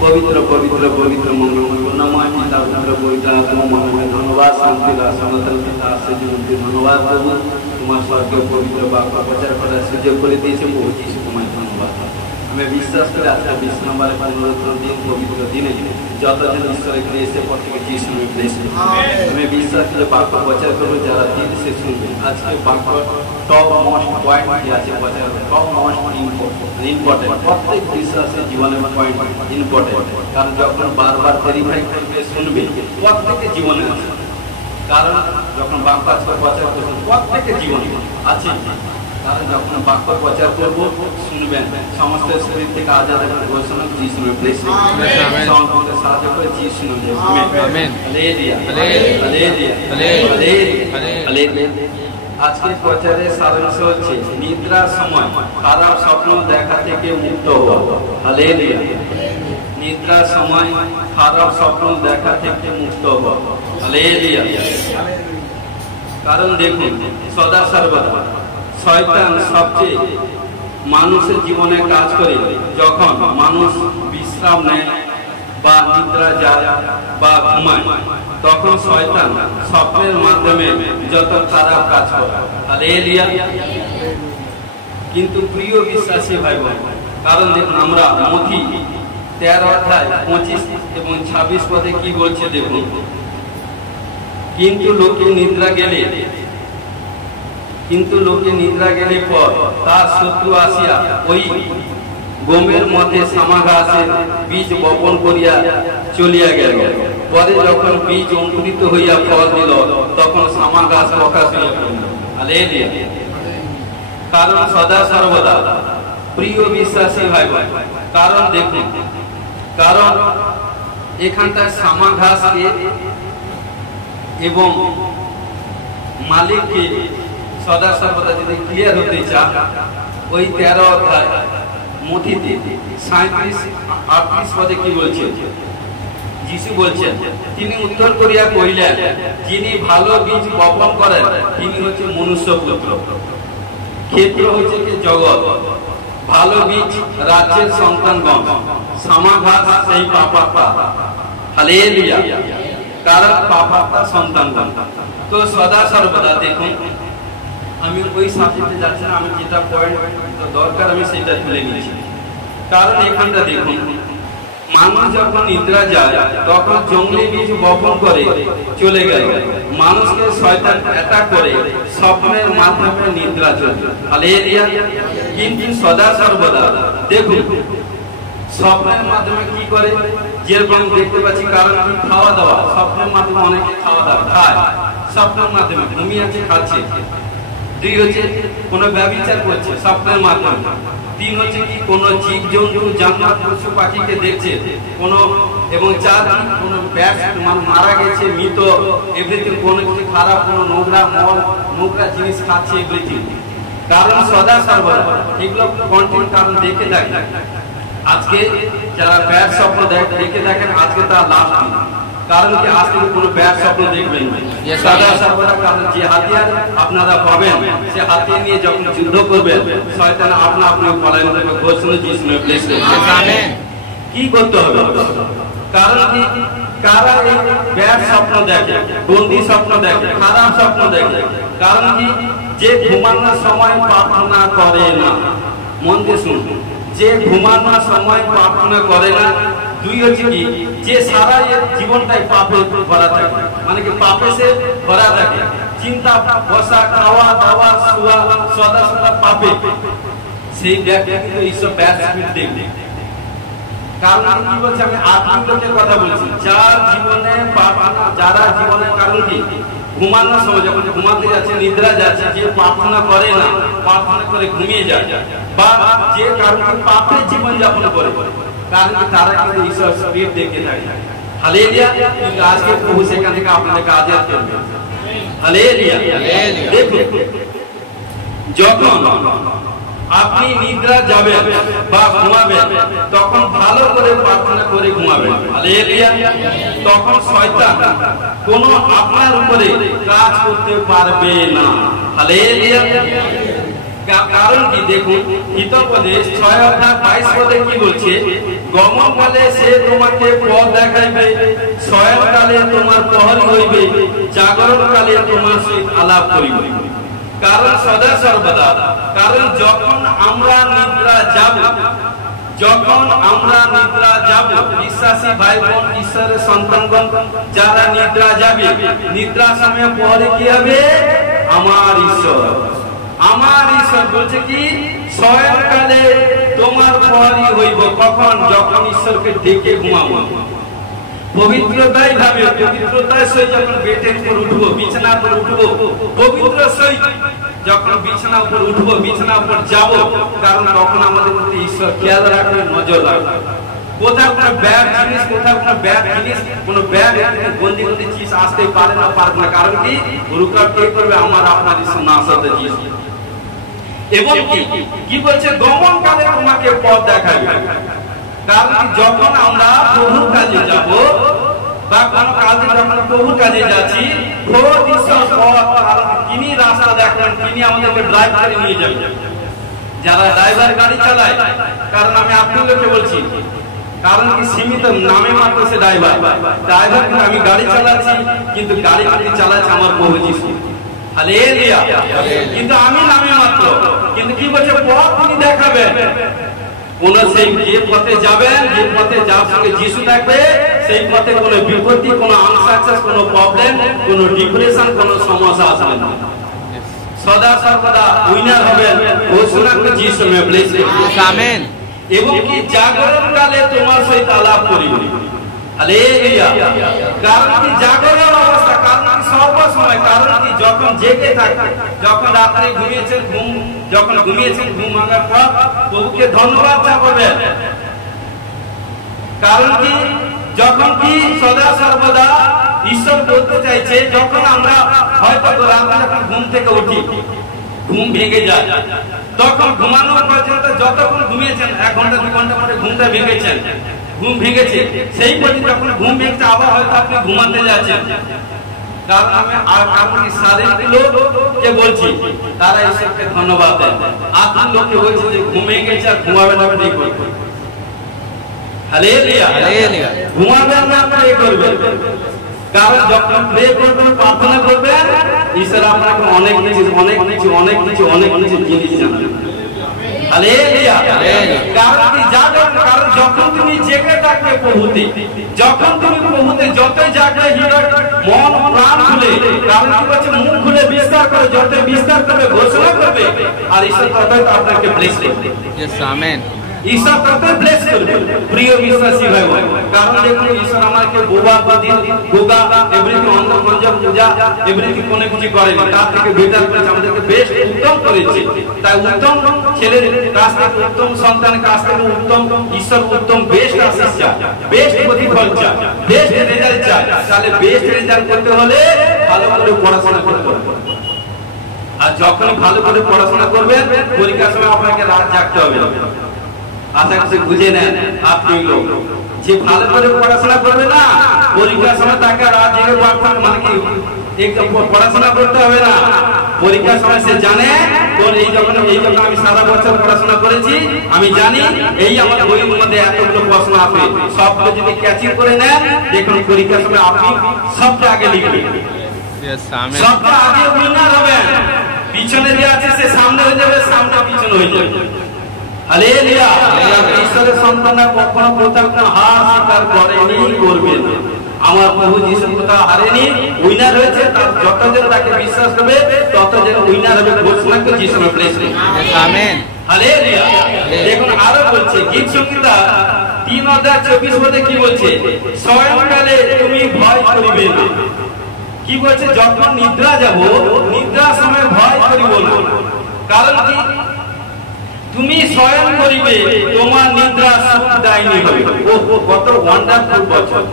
पवित्र पवित्र पवित्र मंगलमय पूर्णमय पिता पुत्र पवित्र आत्मा मनमय धन्यवाद शांति सनातन पिता से जीवन धन्यवाद प्रभु तुम्हार स्वर्ग पवित्र बाप प्रचार करा सुযোগ করে দিয়েছে প্রভু যিশু তোমায় ধন্যবাদ। আমি বিশ্বাস করি আজকে 20 নম্বরে পুনরুত্থান দিন পবিত্র দিনে যতজন ঈশ্বরের গ্রেসে প্রত্যেকে যিশু নামে ব্লেস আমি বিশ্বাস করি বাপ প্রচার করব যারা দিন সে শুনবে আজকে বাপ টপ মোস্ট পয়েন্ট কি আছে প্রচার টপ মোস্ট ইম্পর্টেন্ট প্রত্যেক বিশ্বাসের জীবনের পয়েন্ট ইম্পর্টেন্ট কারণ যখন বারবার ভেরিফাই করবে শুনবে প্রত্যেকের জীবনে আছে কারণ যখন বাপ আজকে প্রচার করবে প্রত্যেকের জীবনে আছে কারণ যখন বাক্য প্রচার করব শুনবেন সমস্ত শরীর থেকে আজাদ হবে ঘোষণা যিশু নামে ব্লেস সমস্ত সাহায্য করে যিশু নামে amen hallelujah hallelujah hallelujah hallelujah আজকে প্রচারের সারাংশ হচ্ছে নিদ্রার সময় খারাপ স্বপ্ন দেখা থেকে মুক্ত হওয়া হালেলুয়া নিদ্রার সময় খারাপ স্বপ্ন দেখা থেকে মুক্ত হওয়া হালেলুয়া কারণ দেখুন সদা সর্বদা শয়তান সবচেয়ে মানুষের জীবনে কাজ করে যখন মানুষ বিশ্রাম নেয় বা নিদ্রা যায় বা ঘুমায় তখন শয়তান স্বপ্নের মাধ্যমে যত খারাপ কাজ করে হালেলুয়া কিন্তু প্রিয় বিশ্বাসী ভাই বোন কারণ দেখুন আমরা মথি 13 অধ্যায় 25 এবং 26 পদে কি বলছে দেখুন কিন্তু লোকে নিদ্রা গেলে পর তার শত্রু আসিয়া ওই গমের মধ্যে সামাঘাসের বীজ বপন করিয়া চলিয়া গেল পরে যখন বীজ অঙ্কুরিত হইয়া ফল দিল তখন সামাঘাস প্রকাশ হইয়া পড়ল হালেলুয়া কারণ সদা সর্বদা প্রিয় বিশ্বাসী ভাই ভাই কারণ দেখুন কারণ এখানটায় সামাঘাসকে এবং মালিককে সদা সর্বদা যদি ক্লিয়ার হতে চান ওই 13 অধ্যায় মথিতে 37-38 পদে কি বলছে যিশু বলছেন তিনি উত্তর করিয়া কইলেন যিনি ভালো বীজ বপন করেন তিনি হচ্ছে মনুষ্য পুত্র ক্ষেত্র হচ্ছে কি জগৎ ভালো বীজ রাজ্যের সন্তানগণ সামাঘাস সেই পাপাত্মা হালেলুয়া কারণ পাপাত্মা সন্তানগণ তো সদা সর্বদা দেখুন আমি ওই সাবজেক্টে যাচ্ছি না আমি যেটা পয়েন্ট দরকার আমি সেটা তুলে নিয়েছি কারণ এখানটা দেখুন মানুষ যখন নিদ্রা যায় তখন জঙ্গলি বীজ বপন করে চলে গেল মানুষকে শয়তান অ্যাটাক করে স্বপ্নের মাধ্যমে নিদ্রা চলে হালেলুয়া কিন্তু সদা সর্বদা দেখুন স্বপ্নের মাধ্যমে কি করে যেরকম দেখতে পাচ্ছি কারণ খাওয়া দাওয়া স্বপ্নের মাধ্যমে অনেকে খাওয়া দাওয়া খায় স্বপ্নের মাধ্যমে ঘুমিয়ে আছে খাচ্ছে দুই হচ্ছে কোন ব্যভিচার করছে স্বপ্নের মাধ্যমে তিন হচ্ছে কি কোন জীব জন্তু জানোয়ার পশু পাখিকে দেখছে কোন এবং চার কোন মারা গেছে মৃত এভরিথিং কোন কিছু খারাপ কোন নোংরা জিনিস খাচ্ছে এভরিথিং কারণ সদা সর্বদা এগুলো কন্টেন্ট কারণ দেখে থাকে আজকে যারা ব্যাড স্বপ্ন দেখে দেখেন আজকে তার লাস্ট দিন কারণ কি আজ থেকে কোনো ব্যাড স্বপ্ন দেখবেন সদা সর্বদা কারণ যে হাতিয়ার আপনারা পাবেন সে হাতিয়ার নিয়ে যখন যুদ্ধ করবেন শয়তান আপনার পলায়ন করবে ঘোষণা যিশু নামে ব্লেস করবে আমেন কি করতে হবে কারণ কি কারা এই ব্যাড স্বপ্ন দেখে বন্দি স্বপ্ন দেখে খারাপ স্বপ্ন দেখে কারণ কি যে ঘুমানোর সময় প্রার্থনা করে না মন দিয়ে শুনুন যে ঘুমানোর সময় প্রার্থনা করে না দুই হচ্ছে কি যে সারা জীবনটাই পাপে ভরা থাকে মানে কি পাপে সে ভরা থাকে চিন্তা বসা খাওয়া দাওয়া শোয়া সদা সদা পাপে সেই ব্যক্তি কিন্তু এইসব ব্যাড স্পিরিট দেখবে কারণ কি বলছে আমি আত্মিক লোকের কথা বলছি যার জীবনে যারা জীবনের কারণ কি ঘুমানোর সময় যখন ঘুমাতে যাচ্ছে নিদ্রা যাচ্ছে যে প্রার্থনা করে না প্রার্থনা করে ঘুমিয়ে যায় বা যে কারণ পাপের জীবন যাপন করে কারণ তারা কিন্তু ঈশ্বর স্পিরিট দেখে থাকে হালেলুয়া কিন্তু আজকে প্রভু সেখান থেকে আপনাদেরকে আদেশ করবে হালেলুয়া দেখুন যখন আপনি নিদ্রা যাবেন বা ঘুমাবেন তখন ভালো করে প্রার্থনা করে ঘুমাবেন হালেলুয়া তখন শয়তান কোনো আপনার উপরে কাজ করতে পারবে না হালেলুয়া কারণ কি দেখুন হিতোপদেশ 6 অধ্যায় 22 পদে কি বলছে গমনকালে সে তোমাকে পথ দেখাইবে, শয়নকালে তোমার প্রহরী হইবে, জাগরণকালে তোমার সহিত আলাপ করিবে। কারণ সদা সর্বদা, কারণ যখন আমরা নিদ্রা যাব, যখন আমরা নিদ্রা যাব, বিশ্বাসী ভাই বোন ঈশ্বরের সন্তানগণ যারা নিদ্রা যাবে, নিদ্রা সময় পরে কি হবে? আমার ঈশ্বর, আমার ঈশ্বর বলছে কি শয়নকালে তোমার প্রহরী হইব। কখন? যখন ঈশ্বরকে ডেকে ঘুমাবো, পবিত্রতাই ভাবে, পবিত্রতার সহিত যখন বেটের উপর উঠবো, বিছানার উপর উঠবো, পবিত্র সহিত যখন বিছানা উপর উঠবো, বিছানা উপর যাব, কারণ তখন আমাদের প্রতি ঈশ্বর খেয়াল রাখবে, নজর রাখবে। কোথাও কোনো ব্যাড জিনিস, কোথাও কোনো ব্যাড জিনিস, কোনো ব্যাড গন্দি গন্দি চিজ আসতে পারে না, পারবে না। কারণ কি? রুকার কে করবে? আমার আপনার ঈশ্বর না আসাতে জিনিস। এবং কি বলছে? গমনকালে তোমাকে পথ দেখাবে। কারণ যখন আমরা প্রভুর কাজে যাব বা কোনো কাজে যখন প্রভুর কাজে যাচ্ছি, খোদ ঈশ্বর পথ, তিনি রাস্তা দেখান, তিনি আমাদেরকে ড্রাইভ করে নিয়ে যাবেন। যারা ড্রাইভার গাড়ি চালায়, কারণ আমি আপনাদেরকে বলছি, কারণ কি সীমিত নামে মাত্র সে ড্রাইভার, ড্রাইভার কিন্তু আমি গাড়ি চালাচ্ছি, কিন্তু গাড়ি চালাচ্ছে আমার প্রভু যিশু। হালেলুয়া। কিন্তু আমি নামে মাত্র, কিন্তু কি বলছে? পথ তিনি দেখাবেন। কোন সেই যে পথে যাবেন, যে পথে যার সঙ্গে যিশু থাকবে, সেই পথে কোনো বিপত্তি, কোনো আনসাকসেস, কোনো প্রবলেম, কোনো ডিপ্রেশন, কোনো সমস্যা আসবে না। সদা সর্বদা উইনার হবেন, ঘোষণা করে যিশু মে ব্লেস আমেন। এবং কি জাগরণ কালে তোমার সহিত আলাপ করিবে। হালেলুয়া। কারণ কি জাগরণ অবস্থা, কারণ কি সর্বসময়, কারণ কি যখন জেগে থাকবে, যখন রাত্রে ঘুমিয়েছেন, যখন ঘুমিয়েছেন, ঘুম ভাঙার পর প্রভুকে ধন্যবাদ জানাবেন। কারণ কি যখন কি সদা সর্বদা ঈশ্বর বলতে চাইছে, যখন আমরা হয়তো রাত্রে যখন ঘুম থেকে উঠি, ঘুম ভেঙে যায়, তখন ঘুমানোর পর্যন্ত যতক্ষণ ঘুমিয়েছেন, 1 ঘন্টা 2 ঘন্টা পরে ঘুমটা ভেঙেছেন, ঘুম ভেঙেছে, সেই পর্যন্ত যখন ঘুম ভেঙেছে আবার হয়তো আপনি ঘুমাতে যাচ্ছেন। কারণ আমি আপনি শারীরিক লোককে বলছি, তারা ঈশ্বরকে ধন্যবাদ দেন। আত্মিক লোককে বলছি যে ঘুমিয়ে গেছে আর ঘুমাবেন না, ঠিক করবে। হালেলুয়া। ঘুমাবেন না, প্রে করবেন। কারণ যখন প্রে করবেন, প্রার্থনা করবেন, ঈশ্বর আপনাকে অনেক কিছু জিনিস জানাবেন। হালেলুয়া। কারণ কি জাগরণ, কারণ যখন তুমি জেগে থাকবে প্রভুতে, যখন তুমি প্রভুতে যতই জাগবে, মন প্রাণ খুলে, কারণ কি বলছে? মুখ খুলে বিস্তার করে, যত বিস্তার করবে, ঘোষণা করবে, আর ঈশ্বর ততই আপনাকে ব্লেস করবে। আমেন। ঈশ্বর ততই ব্লেস করবে। প্রিয় বিশ্বাসী ভাই বোন, কারণ দেখুন ঈশ্বর আমাকে বোবা, বধির, গোগা, এভরিথিং, অন্ধ, পঞ্জব, পূজা, এভরিথিং কোনো কিছু করেনি, তার থেকে বেটার করেছে, আমাদেরকে বেস্ট উত্তম করেছে। তাই উত্তম ছেলের কাছ থেকে, উত্তম সন্তানের কাছ থেকে উত্তম ঈশ্বর, উত্তম বেস্ট আশীষ চায়, বেস্ট প্রতিফল চায়, বেস্ট রেজাল্ট চায়। তাহলে বেস্ট রেজাল্ট করতে হলে ভালো করে পড়াশোনা করতে হবে। আর যখন ভালো করে পড়াশোনা করবেন, পরীক্ষার সময় আপনাকে রাত জাগতে হবে। আশা করছি বুঝে নেন আপনি লোক, যে ভালো করে পড়াশোনা করবে না, পরীক্ষার সময় তাকে রাত জেগে মানে কি পড়াশোনা করতে হবে না। পরীক্ষার সময় সে জানে, তোর এই জন্য আমি সারা বছর পড়াশোনা করেছি, আমি জানি এই আমার বইয়ের মধ্যে এতগুলো প্রশ্ন আসবে, সবগুলো যদি ক্যাচিং করে নেন, দেখুন পরীক্ষার সময় আপনি সবটা আগে লিখবেন, সবটা আগে উইনার হবেন। পিছনে যে আছে সে সামনে হয়ে যাবে, সামনে পিছনে হয়ে যাবে। হালেলুয়া। ঈশ্বরের সন্তানরা কখনো কোথাও কোনো হার স্বীকার করেনি, করবে না। আমার প্রভু যিশু কোথাও হারেনি, উইনার হয়েছে। তার যতজন তাকে বিশ্বাস করবে, ততজন উইনার হবে। ঘোষণা করে যিশু ব্লেস করবে। আমেন। হালেলুয়া। দেখুন আরো বলছে গীত সংহিতা 3:24 পদে কি বলছে? স্বয়ংকালে তুমি ভয় করিবে না। কি বলছে? যখন নিদ্রা যাব, নিদ্রার সময় ভয় করিব না। কারণ কি? তুমি শয়ন করিবে, তোমার নিদ্রা সুখদায়িনী হবে। কত ওয়ান্ডারফুল বচন।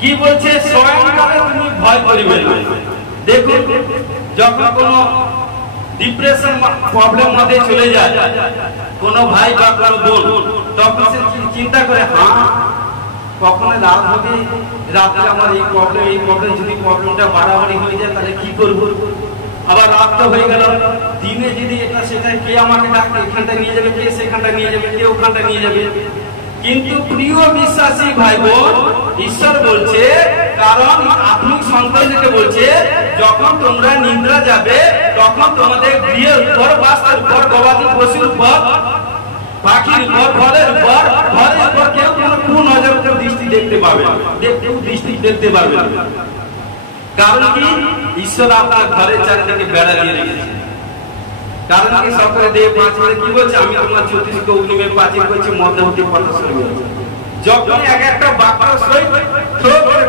কি বলছে? শয়নকালে তুমি ভয় করিবে না। দেখুন যখন কোনো ডিপ্রেশন প্রবলেম মধ্যে চলে যায় কোনো ভাই বা কোনো বোন, তখন সে চিন্তা করে, হ্যাঁ কখনো রাত হবে, রাতে আমার এই প্রবলেম যদি প্রবলেমটা বাড়াবাড়ি হয়ে যায় তাহলে কি করবো? আবার রাত তো হয়ে গেল, দিনে যদি এটা সেটা কে আমাকে ডাকে এখানটা নিয়ে যাবে, কে সেখানটা নিয়ে যাবে, কে ওখানটা নিয়ে যাবে। কিন্তু প্রিয় বিশ্বাসী ভাই বোন, ঈশ্বর বলছে, কারণ আত্মিক সন্তানদেরকে বলছে, যখন তোমরা নিদ্রা যাবে তখন তোমাদের গৃহের উপর, বাস্তার উপর, গবাদি পশুর উপর, পাখির উপর, ফলের উপর, ঘরের উপর কেউ কোনো কুনজর দৃষ্টি দেখতে পাবে, দৃষ্টি দেখতে পারবে। কারণ কি? ঈশ্বর আপনার ঘরের চারদিকে বেড়া দিয়ে রেখেছে। কারণ কি? সকালে দিয়ে 5 মিনিট কি বলছে, আমি তোমার জ্যোতিষকে অগ্নিমে প্রাচীর করছি, মধ্যবর্তী কথা শুরু হয়েছে। যখন এক একটা বাক্য সই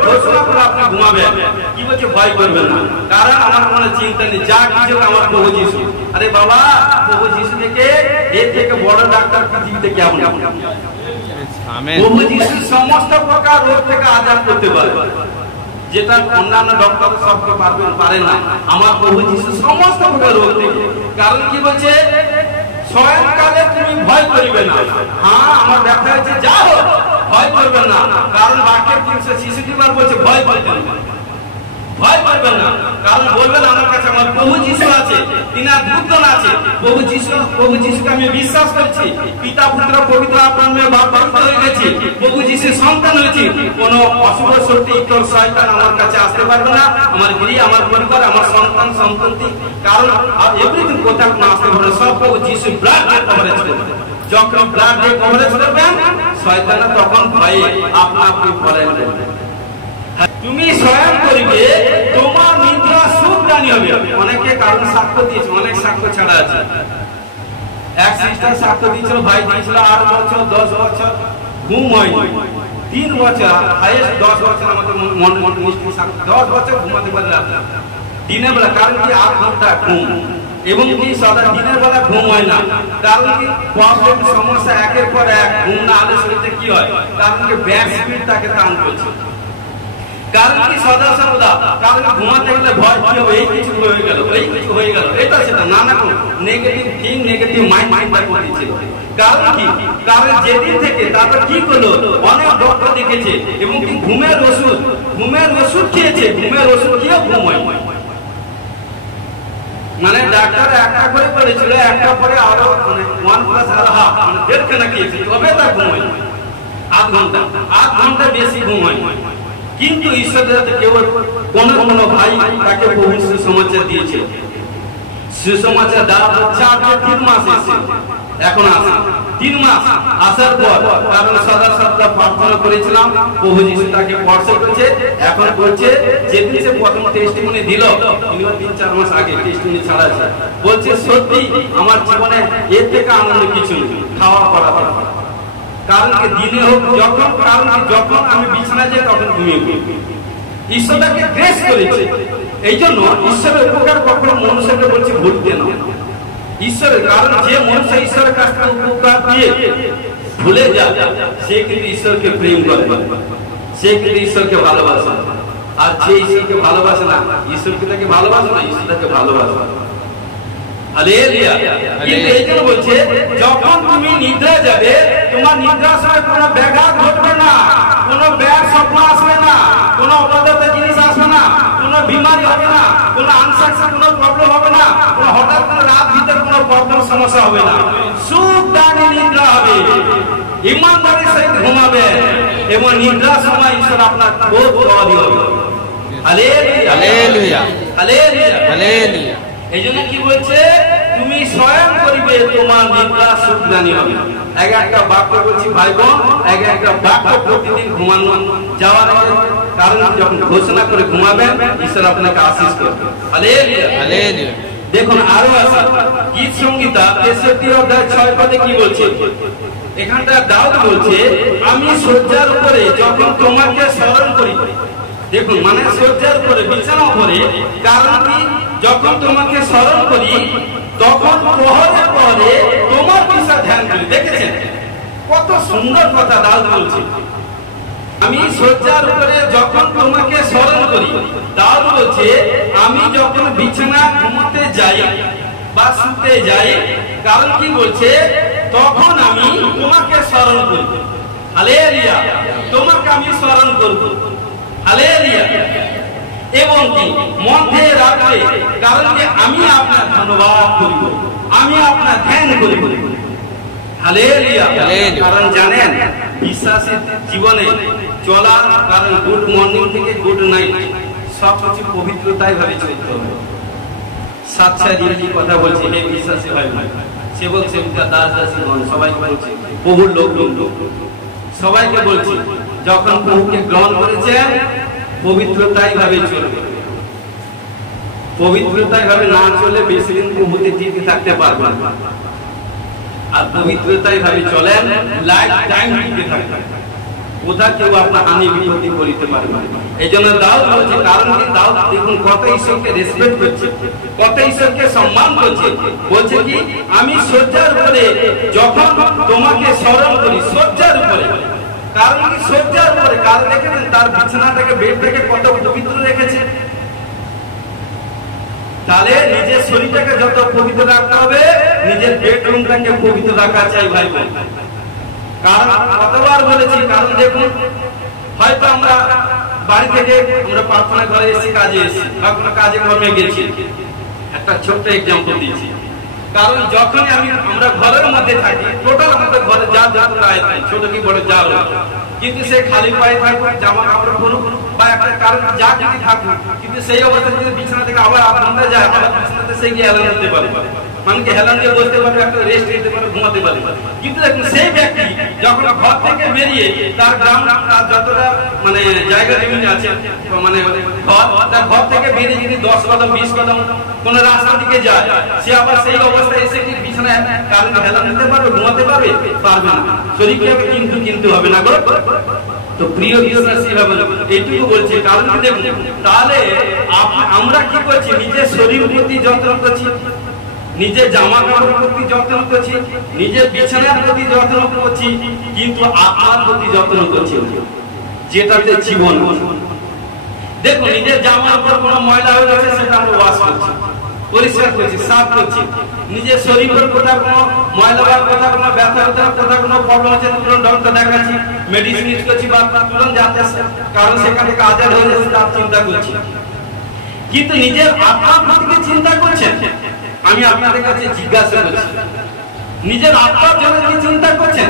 ঘোষণা করে আপনি ঘুমাবেন, কি বলছে? ভয় করবেন না, কারণ আমার কোনো চিন্তা নেই, যা কিছু আমার প্রভু যিশু। আরে বাবা, প্রভু যিশু থেকে এর থেকে বড় ডাক্তার পৃথিবীতে কেমন? প্রভু যিশু সমস্ত প্রকার রোগ থেকে আজাদ করতে পারে, যেটা অন্যান্য ডক্টর সবকে পারে না। আমার প্রভু যিশু সমস্ত প্রকার রোগ থেকে। কারণ কি বলছে? স্বয়ংকালে তুমি ভয় করিবে না। হ্যাঁ, আমার ব্যাখ্যা হচ্ছে যাও, ভয় করবেন না, কারণ বাক্যের 366 বার বলছে ভয় করবেন না, ভয় করবেন না। কারণ বলবেন আমার কাছে আমার প্রভু যিশু আছে, তিনার দূতগণ আছে। প্রভু যিশুকে আমি বিশ্বাস করছি, পিতা পুত্র পবিত্র আত্মায় বাপ্তিস্ম হয়ে গেছি, প্রভু যিশুর সন্তান হয়েছি। কোন অশুভ শক্তি, ইতর শয়তান আমার কাছে আসতে পারবে না, আমার গৃহ, আমার পরিবার, আমার সন্তান সন্ততি, কারণ এভরিথিং কোথাও কোনো আসতে পারবে না। সব প্রভু যিশু ব্লাড দিয়ে কভারেজ করবে। যখন ব্লাড দিয়ে কভারেজ করবেন, শয়তান তখন ভয়ে আপনা আপনি পলায়ন করবে। তুমি স্বয়ং করিবে, তোমার নিদ্রা সুখ দানি হবে। অনেকে কারণ সাক্ষ্য দিয়েছে, অনেক সাক্ষ্য ছাড়া আছে। এক সিস্টার সাক্ষ্য দিয়েছিল, ভাই দিয়েছিল 8 বছর 10 বছর ঘুম হয়নি, 3 বছর হাইয়েস্ট 10 বছর আমাদের মন মিষ্টি সাক্ষ্য, 10 বছর ঘুমাতে পারে না দিনের বেলা। কারণ কি? 8 ঘন্টা ঘুম, এবং কি সদা দিনের বেলা ঘুম হয় না। কারণ কি? প্রবলেম, সমস্যা একের পর এক, ঘুম না হলে শরীরে কি হয়? কারণ কি? ব্যাক স্পিড তাকে টান করছে। কারণ কি? সদা সর্বদা, কারণ ঘুমাতে গেলে ভয় কি হবে? এই কিছু হয়ে গেল, এই কিছু হয়ে গেল, এটা সেটা নানা নেগেটিভ থিং, নেগেটিভ মাইন্ড করে দিচ্ছিল। কারণ কি? কারণ যেদিন থেকে তারপর কি করলো, অনেক ডক্টর দেখেছে, এবং কি ঘুমের ওষুধ খেয়েছে, ঘুমের ওষুধ খেয়েও ঘুম হয়। মানে ডাক্তার একটা করে করেছিল, একটা পরে আরো 1+1/2 মানে 1.5 খেয়েছে, তবে তার ঘুম হয় 8 ঘন্টা বেশি ঘুম হয়। কিন্তু ঈশ্বরের কেউ কোন ভাই তাকে প্রভু সুসমাচার দিয়েছে, সুসমাচার দেওয়া হচ্ছে 3 মাস এসে, এখন আসে 3 মাস আসার পর, কারণ সদা সপ্তাহ প্রার্থনা করেছিলাম, প্রভু যিশু তাকে স্পর্শ করেছে। এখন বলছে, যেদিন সে প্রথম টেস্টিমনি দিল, 3-4 মাস আগে টেস্টিমনি ছাড়া আছে, বলছে সত্যি আমার জীবনে এর থেকে আনন্দ কিছু নেই, খাওয়া পড়া। কারণ কি? দিনে হোক যখন, কারণ যখন আমি বিছানা যাই তখন ঘুমিয়ে পড়ি। ঈশ্বর তাকে গ্রেস করেছে। এই জন্য ঈশ্বরের উপকার কখনো মনুষ্যকে বলছে ভুলতে না। ঈশ্বরের, কারণ যে মনুষ্য ঈশ্বরের কাছ থেকে উপকার দিয়ে ভুলে যায়, সে কিন্তু ঈশ্বরকে প্রেম করে, সে কিন্তু ঈশ্বরকে ভালোবাসে। আর যে ঈশ্বরকে ভালোবাসে না, ঈশ্বরকে তাকে ভালোবাসে না, ঈশ্বর তাকে ভালোবাসে। হালেলুয়া। কিন্তু এই জন্য বলছে, যখন তুমি নিদ্রা যাবে, তোমার নিদ্রার সময় কোনো ব্যাঘাত ঘটবে না, কোনো ব্যাড স্বপ্ন আসবে না, কোনো অপদার্থ জিনিস আসবে না, কোনো বিমারি হবে না, কোনো আনসাকসেস কোনো প্রবলেম হবে না, কোনো হঠাৎ করে রাত ভিতরে কোনো প্রবলেম সমস্যা হবে না। সুখদায়ী নিদ্রা হবে, ইমানদারির সহিত ঘুমাবে, এবং নিদ্রার সময় ঈশ্বর আপনার খুব দয়ালু হবে। Hallelujah, hallelujah, hallelujah, hallelujah. এই জন্য কি বলছে? তুমি স্বয়ং করিবে, তোমার নিদ্রা সুখদায়ী হবে। একটা বাক্য বলছি ভাই বোন, একটা বাক্য প্রতিদিন ঘুমানো যাওয়ার আগে, কারণ যখন ঘোষণা করে ঘুমাবেন, ঈশ্বর আপনাকে আশীষ করবে। Hallelujah, hallelujah. দেখুন আরো আছে, গীত সংহিতা 63 অধ্যায় 6 পদে কি বলছে? এখানটা দাউদ বলছে, আমি শয্যার উপরে যখন তোমাকে স্মরণ করি। দেখুন, মানে শয্যার উপরে, বিছানা উপরে, কারণ কি? যখন তোমাকে স্মরণ করি, তখন প্রহরে প্রহরে তোমার বিষয় ধ্যান করি। দেখেছেন কত সুন্দর কথা দাউদ বলছে? আমি শয্যার উপরে যখন তোমাকে স্মরণ করি। দাউদ বলছে, আমি যখন বিছানা ঘুমাতে যাই বা শুতে যাই, কারণ কি বলছে? তখন আমি তোমাকে স্মরণ করি। হালেলুয়া, তোমাকে আমি স্মরণ করব। হালেলুয়া। এবং কি মধ্যে রাত্রে, কারণ কি আমি আপনার ধন্যবাদ করিব, আমি আপনার ধ্যান করিব। হালেলুয়া। কারণ জানেন বিশ্বাসের জীবনে চলার কারণ গুড মর্নিং থেকে গুড নাইট সবকিছু পবিত্রতায় ভাবে চলতে হবে। সাচ্চারিয়ালি কথা বলছে, হে বিশ্বাসী ভাই ভাই, সেবক সেবিকা দাস দাসীগণ সবাইকে বলছে, প্রভুর লোক সবাইকে বলছি, যখন প্রভুকে গ্রহণ করেছেন পবিত্রতায় ভাবে চলবে। পবিত্রতায় ভাবে না চললে বেশি দিন প্রভুতে টিকে থাকতে পারবে না। আর পবিত্রতায় ভাবে চলেন লাইফ টাইম টিকে থাকবে, কোথা কেউ আপনার হানি বিপত্তি করিতে পারবে না। এই জন্য দাউদ বলছে, কারণ কি দাউদ দেখুন কত ঈশ্বরকে রেসপেক্ট করছে, কত ঈশ্বরকে সম্মান করছে। বলছে কি আমি শয্যার উপরে যখন তোমাকে স্মরণ করি, শয্যার উপরে, কারণ কি শয্যার উপরে, কারণ দেখেছেন তার বিছানাটাকে বেডটাকে কত পবিত্র রেখেছে। তাহলে নিজের শরীরটাকে যত পবিত্র রাখতে হবে, নিজের বেডরুমটাকে পবিত্র রাখা চাই ভাই বোন। কারণ কতবার বলেছি, কারণ দেখুন হয়তো আমরা বাড়ি থেকে আমরা প্রার্থনা ঘরে এসে কাজে এসেছি বা কোনো কাজে কর্মে গেছি, একটা ছোট্ট এক্সাম্পল দিচ্ছি। কারণ যখনই আমরা ঘরের মধ্যে থাকি, টোটাল আমাদের ঘরে যা যা ছোট কি বড় যা, কিন্তু সে খালি পায়ে থাকুক, জামা কাপড় পরুক বা একটা কারণ যা যদি থাকুক, কিন্তু সেই অবস্থায় যদি বিছানা থেকে আবার আপনারা যায়, আবার বিছানাতে সে গিয়ে হেলান দিতে পারবে, মানে কি হেলান দিয়ে বসতে পারবে, একটা রেস্ট নিতে পারবে, ঘুমাতে পারবে। কিন্তু দেখুন সেই ব্যক্তি যখন ঘর থেকে বেরিয়ে তার গ্রাম তার যতটা মানে জায়গা জমি আছে, মানে তার ঘর থেকে বেরিয়ে যদি 10 কদম 20 কদম কোন রাস্তার দিকে যায়, সে আবার সেই অবস্থায় এসে কি বিছানায় কারণ হেলান দিতে পারবে, ঘুমাতে পারবে? পারবে না। শরীরকে কিন্তু হবে না গো। তো প্রিয় বিশ্বাসী ভাই এইটুকু বলছি, কারণ দেখুন তাহলে আমরা কি করছি, নিজের শরীর প্রতি যত্ন করছি, নিজের জামা কাপড়ের প্রতি যত্ন করছি, নিজের বিছানার প্রতি যত্ন করছি, কিন্তু আত্মার প্রতি যত্ন করছি, যেটাতে জীবন। দেখুন নিজের জামার উপর কোনো ময়লা হয়ে গেছে, সেটা আমরা ওয়াশ করছি, পরিষ্কার করছি, সাফ করছি। নিজের শরীরের কোথাও কোনো ময়লা বা কোথাও কোনো ব্যথা হতে, কোথাও কোনো প্রবলেম আছে, তুরন্ত ডক্টর দেখাচ্ছি, মেডিসিন ইউজ করছি বা তুরন্ত যাচ্ছে, কারণ সেখান থেকে আজাদ হয়ে যাচ্ছে তার চিন্তা করছি। কিন্তু নিজের আত্মার প্রতি চিন্তা করছেন? আমি আপনাদের কাছে জিজ্ঞাসা করছি, নিজের আত্মার জন্য কি চিন্তা করছেন?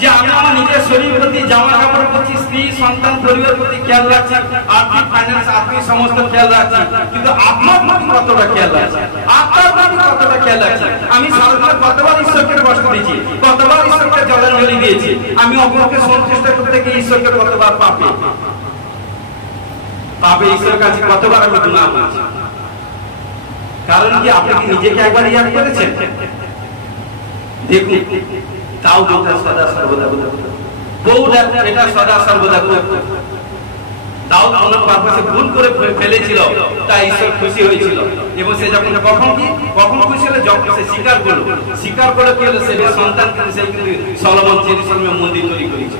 যে আমি আমার নিজের শরীর প্রতি, জামা কাপড় প্রতি, স্ত্রী সন্তান পরিবার প্রতি খেয়াল রাখছি, আর্থিক ফাইন্যান্স আর্থিক সমস্ত খেয়াল রাখছি, কিন্তু আত্মার প্রতি কতটা খেয়াল রাখছি, আত্মার প্রতি কতটা খেয়াল রাখছি? আমি সারাদিন কতবার ঈশ্বরকে কষ্ট দিয়েছি, কতবার ঈশ্বরকে জলাঞ্জলি দিয়েছি, আমি অপরকে সন্তুষ্ট করতে গিয়ে ঈশ্বরকে কতবার পাপে ঈশ্বরের কাছে কতবার আমি গুনাহ করেছি। কারণ কি আপনি কি নিজেকে একবার ইয়াদ করেছেন? দেখুন তাও যেটা সদা সর্বদা বউরা এটা সদা সর্বদা করতো, তাও অন্য পারপাসে ভুল করে ফেলেছিল, তাই ঈশ্বর খুশি হয়েছিল। এবং সে যখন কখন খুশি হলো, যখন সে স্বীকার করলো কি হলো, সে সন্তান কিন্তু সে কিন্তু সলোমন জেরুজালেমে মন্দির তৈরি করেছে,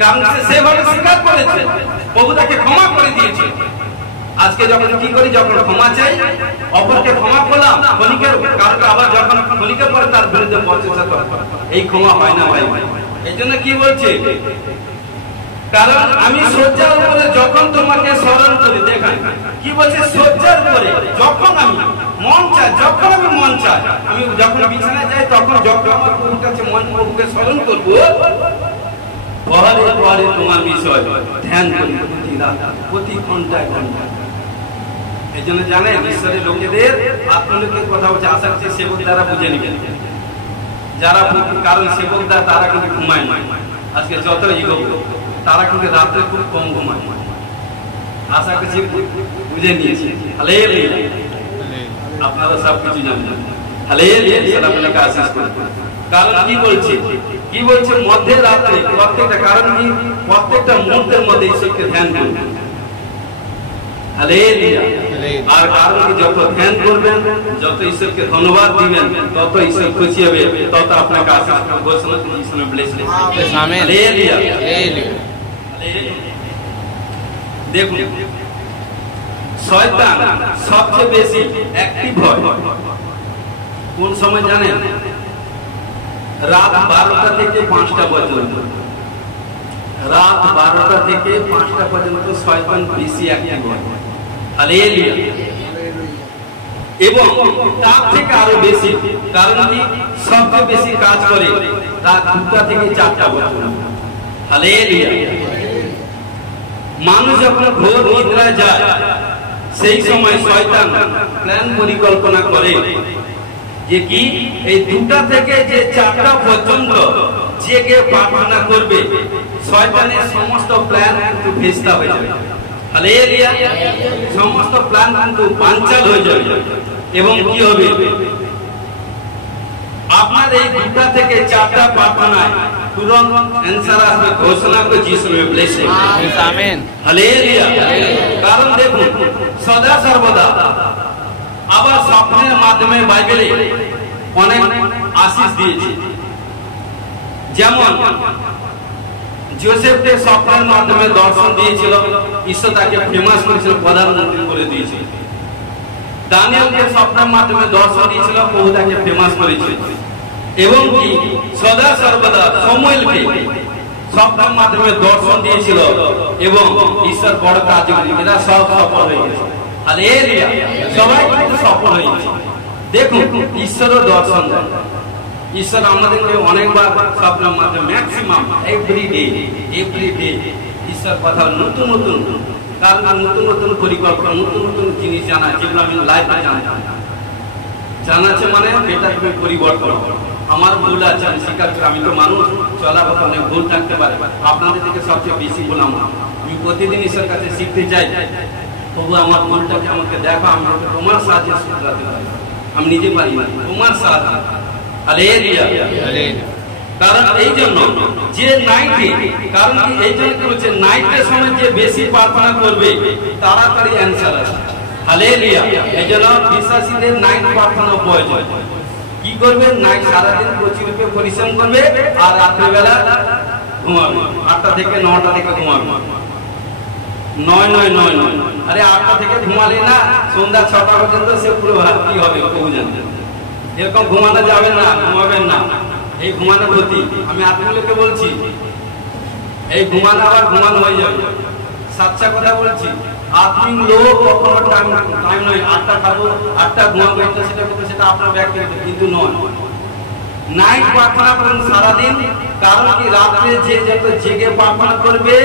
কারণ সে সেভাবে স্বীকার করেছে, প্রভু তাকে ক্ষমা করে দিয়েছে। আজকে যখন কি করি, যখন ক্ষমা চাই, অপরকে ক্ষমা করলাম, ক্ষণিকের কারণ আবার যখন ক্ষণিকের পরে তার বিরুদ্ধে প্রচেষ্টা করা, এই ক্ষমা হয় না ভাই। এই জন্য কি বলছে, কারণ আমি শয্যার উপরে যখন তোমাকে স্মরণ করি, দেখান কি বলছে, শয্যার উপরে যখন আমি মন চাই, যখন আমি মন চাই, আমি যখন বিছানায় যাই, তখন যখন আমার প্রভুর কাছে মন প্রভুকে স্মরণ করবো, পরে পরে তোমার বিষয় ধ্যান করি প্রতি ঘন্টায় ঘন্টায়। এই জন্য জানেন ঈশ্বরের লোকেদের আত্মলোকের কথা হচ্ছে, আশা করছি সেবক দ্বারা বুঝে নিবেন, যারা কারণ সেবক দ্বারা তারা কিন্তু ঘুমায় না। আজকে যত ইগো তারা কিন্তু রাত্রে খুব কম ঘুমায়, আশা করছি বুঝে নিয়েছি। হালেলুয়া, আপনারা সব কিছু জানেন। হালেলুয়া, ঈশ্বর আপনাকে আশীষ করুন। কারণ কি বলছে মধ্যে রাত্রে প্রত্যেকটা, কারণ কি প্রত্যেকটা মুহূর্তের মধ্যে ঈশ্বরকে ধ্যান করুন। হালেলুয়া। আর কারণ কি যত ধ্যান করবেন, যত ঈশ্বরকে ধন্যবাদ দিবেন, তত ঈশ্বর খুশি হবে, তত আপনাকে আশীষ ঘোষণা করে ঈশ্বর ব্লেস করবে। আমেন। হালেলুয়া। দেখুন শয়তান সবচেয়ে বেশি অ্যাক্টিভ হয় কোন সময় জানেন? রাত 12টা থেকে 5টা পর্যন্ত। রাত 12টা থেকে 5টা পর্যন্ত শয়তান বেশি অ্যাক্টিভ হয়। হালেলুয়া। এবং তার থেকে আরো বেশি, কারণ কি সবচেয়ে বেশি কাজ করে রাত 2টা থেকে 4টা পর্যন্ত। হালেলুয়া। মানুষ যখন ঘোর নিদ্রায় যায় সেই সময় শয়তান প্ল্যান পরিকল্পনা করে যে কি এই 2টা থেকে যে 4টা পর্যন্ত জেগে প্রার্থনা করবে, শয়তানের সমস্ত প্ল্যান কিন্তু ভেস্তা হয়ে যাবে। হালেলুয়া। সমস্ত প্ল্যান কিন্তু বানচাল হয়ে যাবে। এবং কি হবে, আপনার এই 2টা থেকে 4টা প্রার্থনায় তুরন্ত অ্যানসার আসবে। ঘোষণা করে যিশু নামে ব্লেসিং, আমেন, হালেলুয়া। কারণ দেখুন সদা সর্বদা আবার স্বপ্নের মাধ্যমে বাইবেলে অনেক আশীষ দিয়েছে। যেমন যোসেফকে স্বপ্নের মাধ্যমে দর্শন দিয়েছিল, ঈশ্বর তাকে ফেমাস করেছিল, প্রধানমন্ত্রী করে দিয়েছিল। দানিয়েলকে স্বপ্নের মাধ্যমে দর্শন দিয়েছিল, প্রভু তাকে ফেমাস করেছিল। এবং কি সদা সর্বদা সমুয়েলকে স্বপ্নের মাধ্যমে দর্শন দিয়েছিল এবং ঈশ্বর বড় কাজ করেছিল। এরা সব সফল হয়ে গেছে। হালেলুয়া। সবাই কিন্তু সফল হয়ে গেছে। দেখুন ঈশ্বরও দর্শন দেয়। ঈশ্বর আমাদেরকে অনেকবার স্বপ্নের মাধ্যমে ম্যাক্সিমাম এভরিডে ঈশ্বর কথা নতুন নতুন, কারণ নতুন নতুন পরিকল্পনা, নতুন নতুন জিনিস জানা, যেগুলো আমি লাইফে জানাচ্ছে মানে এটা তুমি পরিবর্তন। আমার ভুল আছে, আমি স্বীকার করি, আমি তো মানুষ, চলা কথা অনেক ভুল থাকতে পারে। আপনাদের থেকে সবচেয়ে বেশি ভুল আমার। আমি প্রতিদিন ঈশ্বর কাছে শিখতে চাই, প্রভু আমার ভুলটাকে আমাকে দেখো, আমি তোমার সাহায্যে শুধরাতে পারি। আমি নিজে পারি না, তোমার সাহায্য। হালেলুয়া। কারণ এই জন্য যে নাইটে, কারণ এই জন্য কি হচ্ছে, নাইটের সময় যে বেশি প্রার্থনা করবে তাড়াতাড়ি অ্যানসার আসে। হালেলুয়া। এই জন্য বিশ্বাসীদের নাইট প্রার্থনা প্রয়োজন। কি করবে, নাইট সারাদিন প্রচুর পরিশ্রম করবে আর রাত্রিবেলা ঘুমাবে। 8টা থেকে 9টা থেকে ঘুমাবে। 9 আরে 8টা থেকে ঘুমালে না সন্ধ্যা 6টা পর্যন্ত সে পুরো কি হবে কেউ জানে। এরকম ঘুমানো যাবে না, ঘুমাবেন না। এই ঘুমানো ক্ষতি। আমি আপনাদেরকে বলছি, এই ঘুমানো আবার ঘুমানো হয়ে যাবে। সাচ্চা কথা বলছি, আত্মিক লোক কখনো টাইম নয় 8টা খাবো 8টা ঘুমাবো, সেটা আপনার ব্যক্তিগত, কিন্তু নয়। নাইট প্রার্থনা করেন সারাদিন, কারণ কি রাত্রে যে যত জেগে প্রার্থনা করবে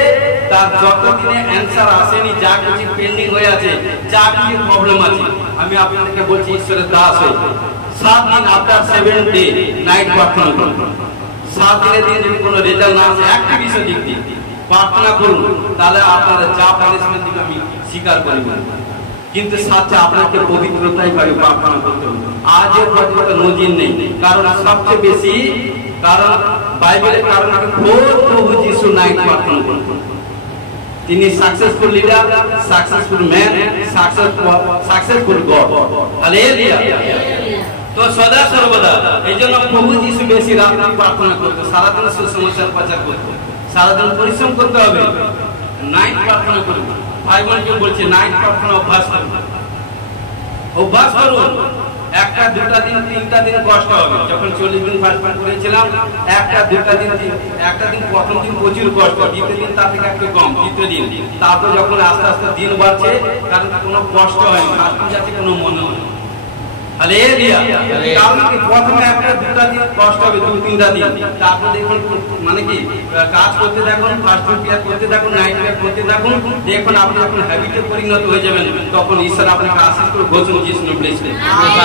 তার যতদিনে অ্যান্সার আসেনি, যা কিছু পেন্ডিং হয়ে আছে, যা কিছু প্রবলেম আছে, আমি আপনাদেরকে বলছি ঈশ্বরের দাস হয়ে 7 দিন আফটার 7 ডে নাইট প্রার্থনা করুন। 7 দিনের দিন যদি কোনো রেজাল্ট না আসে, একটা বিষয় দিক দিয়ে প্রার্থনা করুন, তাহলে আপনারা যা পানিশমেন্ট দিকে আমি স্বীকার করি না, কিন্তু সাথে আপনাকে পবিত্রতাই পাবে প্রার্থনা করতে হবে। আজও পর্যন্ত নজির নেই। কারণ সবচেয়ে বেশি, কারণ বাইবেলের কারণ প্রভু যিশু নাইট প্রার্থনা করতেন। তিনি successful leader, successful man, successful god. Hallelujah. তো সদা সর্বদা এই জন্য প্রভু যিশু বেশি রাত্রি প্রার্থনা করতো, সারাদিন সুসমাচার প্রচার করতো, সারাদিন পরিশ্রম করতে হবে, নাইট প্রার্থনা করবে। ভাই বোনকে বলছে নাইট প্রার্থনা অভ্যাস করুন, অভ্যাস করুন। 1টা 2টা দিন 3টা দিন কষ্ট হবে। যখন 40 দিন ফাস্ট করেছিলাম, 1টা 2টা দিন, একটা দিন প্রথম দিন প্রচুর কষ্ট, দ্বিতীয় দিন তার থেকে একটু কম, তৃতীয় দিন, তারপর যখন আস্তে আস্তে দিন বাড়ছে, কারণ কোনো কষ্ট হয় না, ফাস্ট যাচ্ছে কোনো মনে হয়। হালেলুয়া। কারণ কি প্রথমে 1টা 2টা দিন কষ্ট হবে, 2-3টা দিন, তারপর দেখুন মানে কি কাজ করতে থাকুন, ফাস্ট ক্রিয়া করতে থাকুন, নাইট ক্রিয়া করতে থাকুন, দেখুন আপনি যখন হ্যাবিটে পরিণত হয়ে যাবেন, তখন ঈশ্বর আপনাকে আশীষ করে ঘোষণা যিশু নামে ব্লেসিং,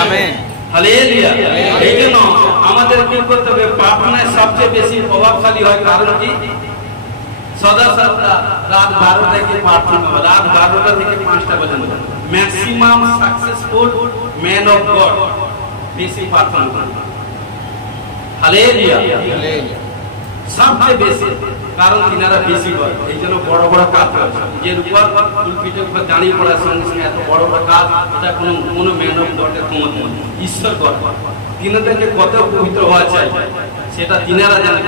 আমেন, হালেলুয়া। এই জন্য আমাদের কি করতে হবে, প্রার্থনায় সবচেয়ে বেশি প্রভাবশালী হয়। কারণ কি সদা সর্বদা রাত 12টা থেকে প্রার্থনা, রাত 12টা থেকে 5টা পর্যন্ত maximum successful man of god বেশি প্রার্থনা করেন। হালেলুয়া। সবচেয়ে বেশি, কারণ তিনারা বেশি হয়, এই জন্য বড় বড় কাজ হয়। যে উপর পুলপিটের উপর দাঁড়িয়ে পড়ার সঙ্গে সঙ্গে এত বড় বড় কাজ, এটা কোনো ম্যান অফ গডের ক্ষমতা নেই, ঈশ্বর করে। তিনাদেরকে কত পবিত্র হওয়া চাই সেটা তিনারা জানেন।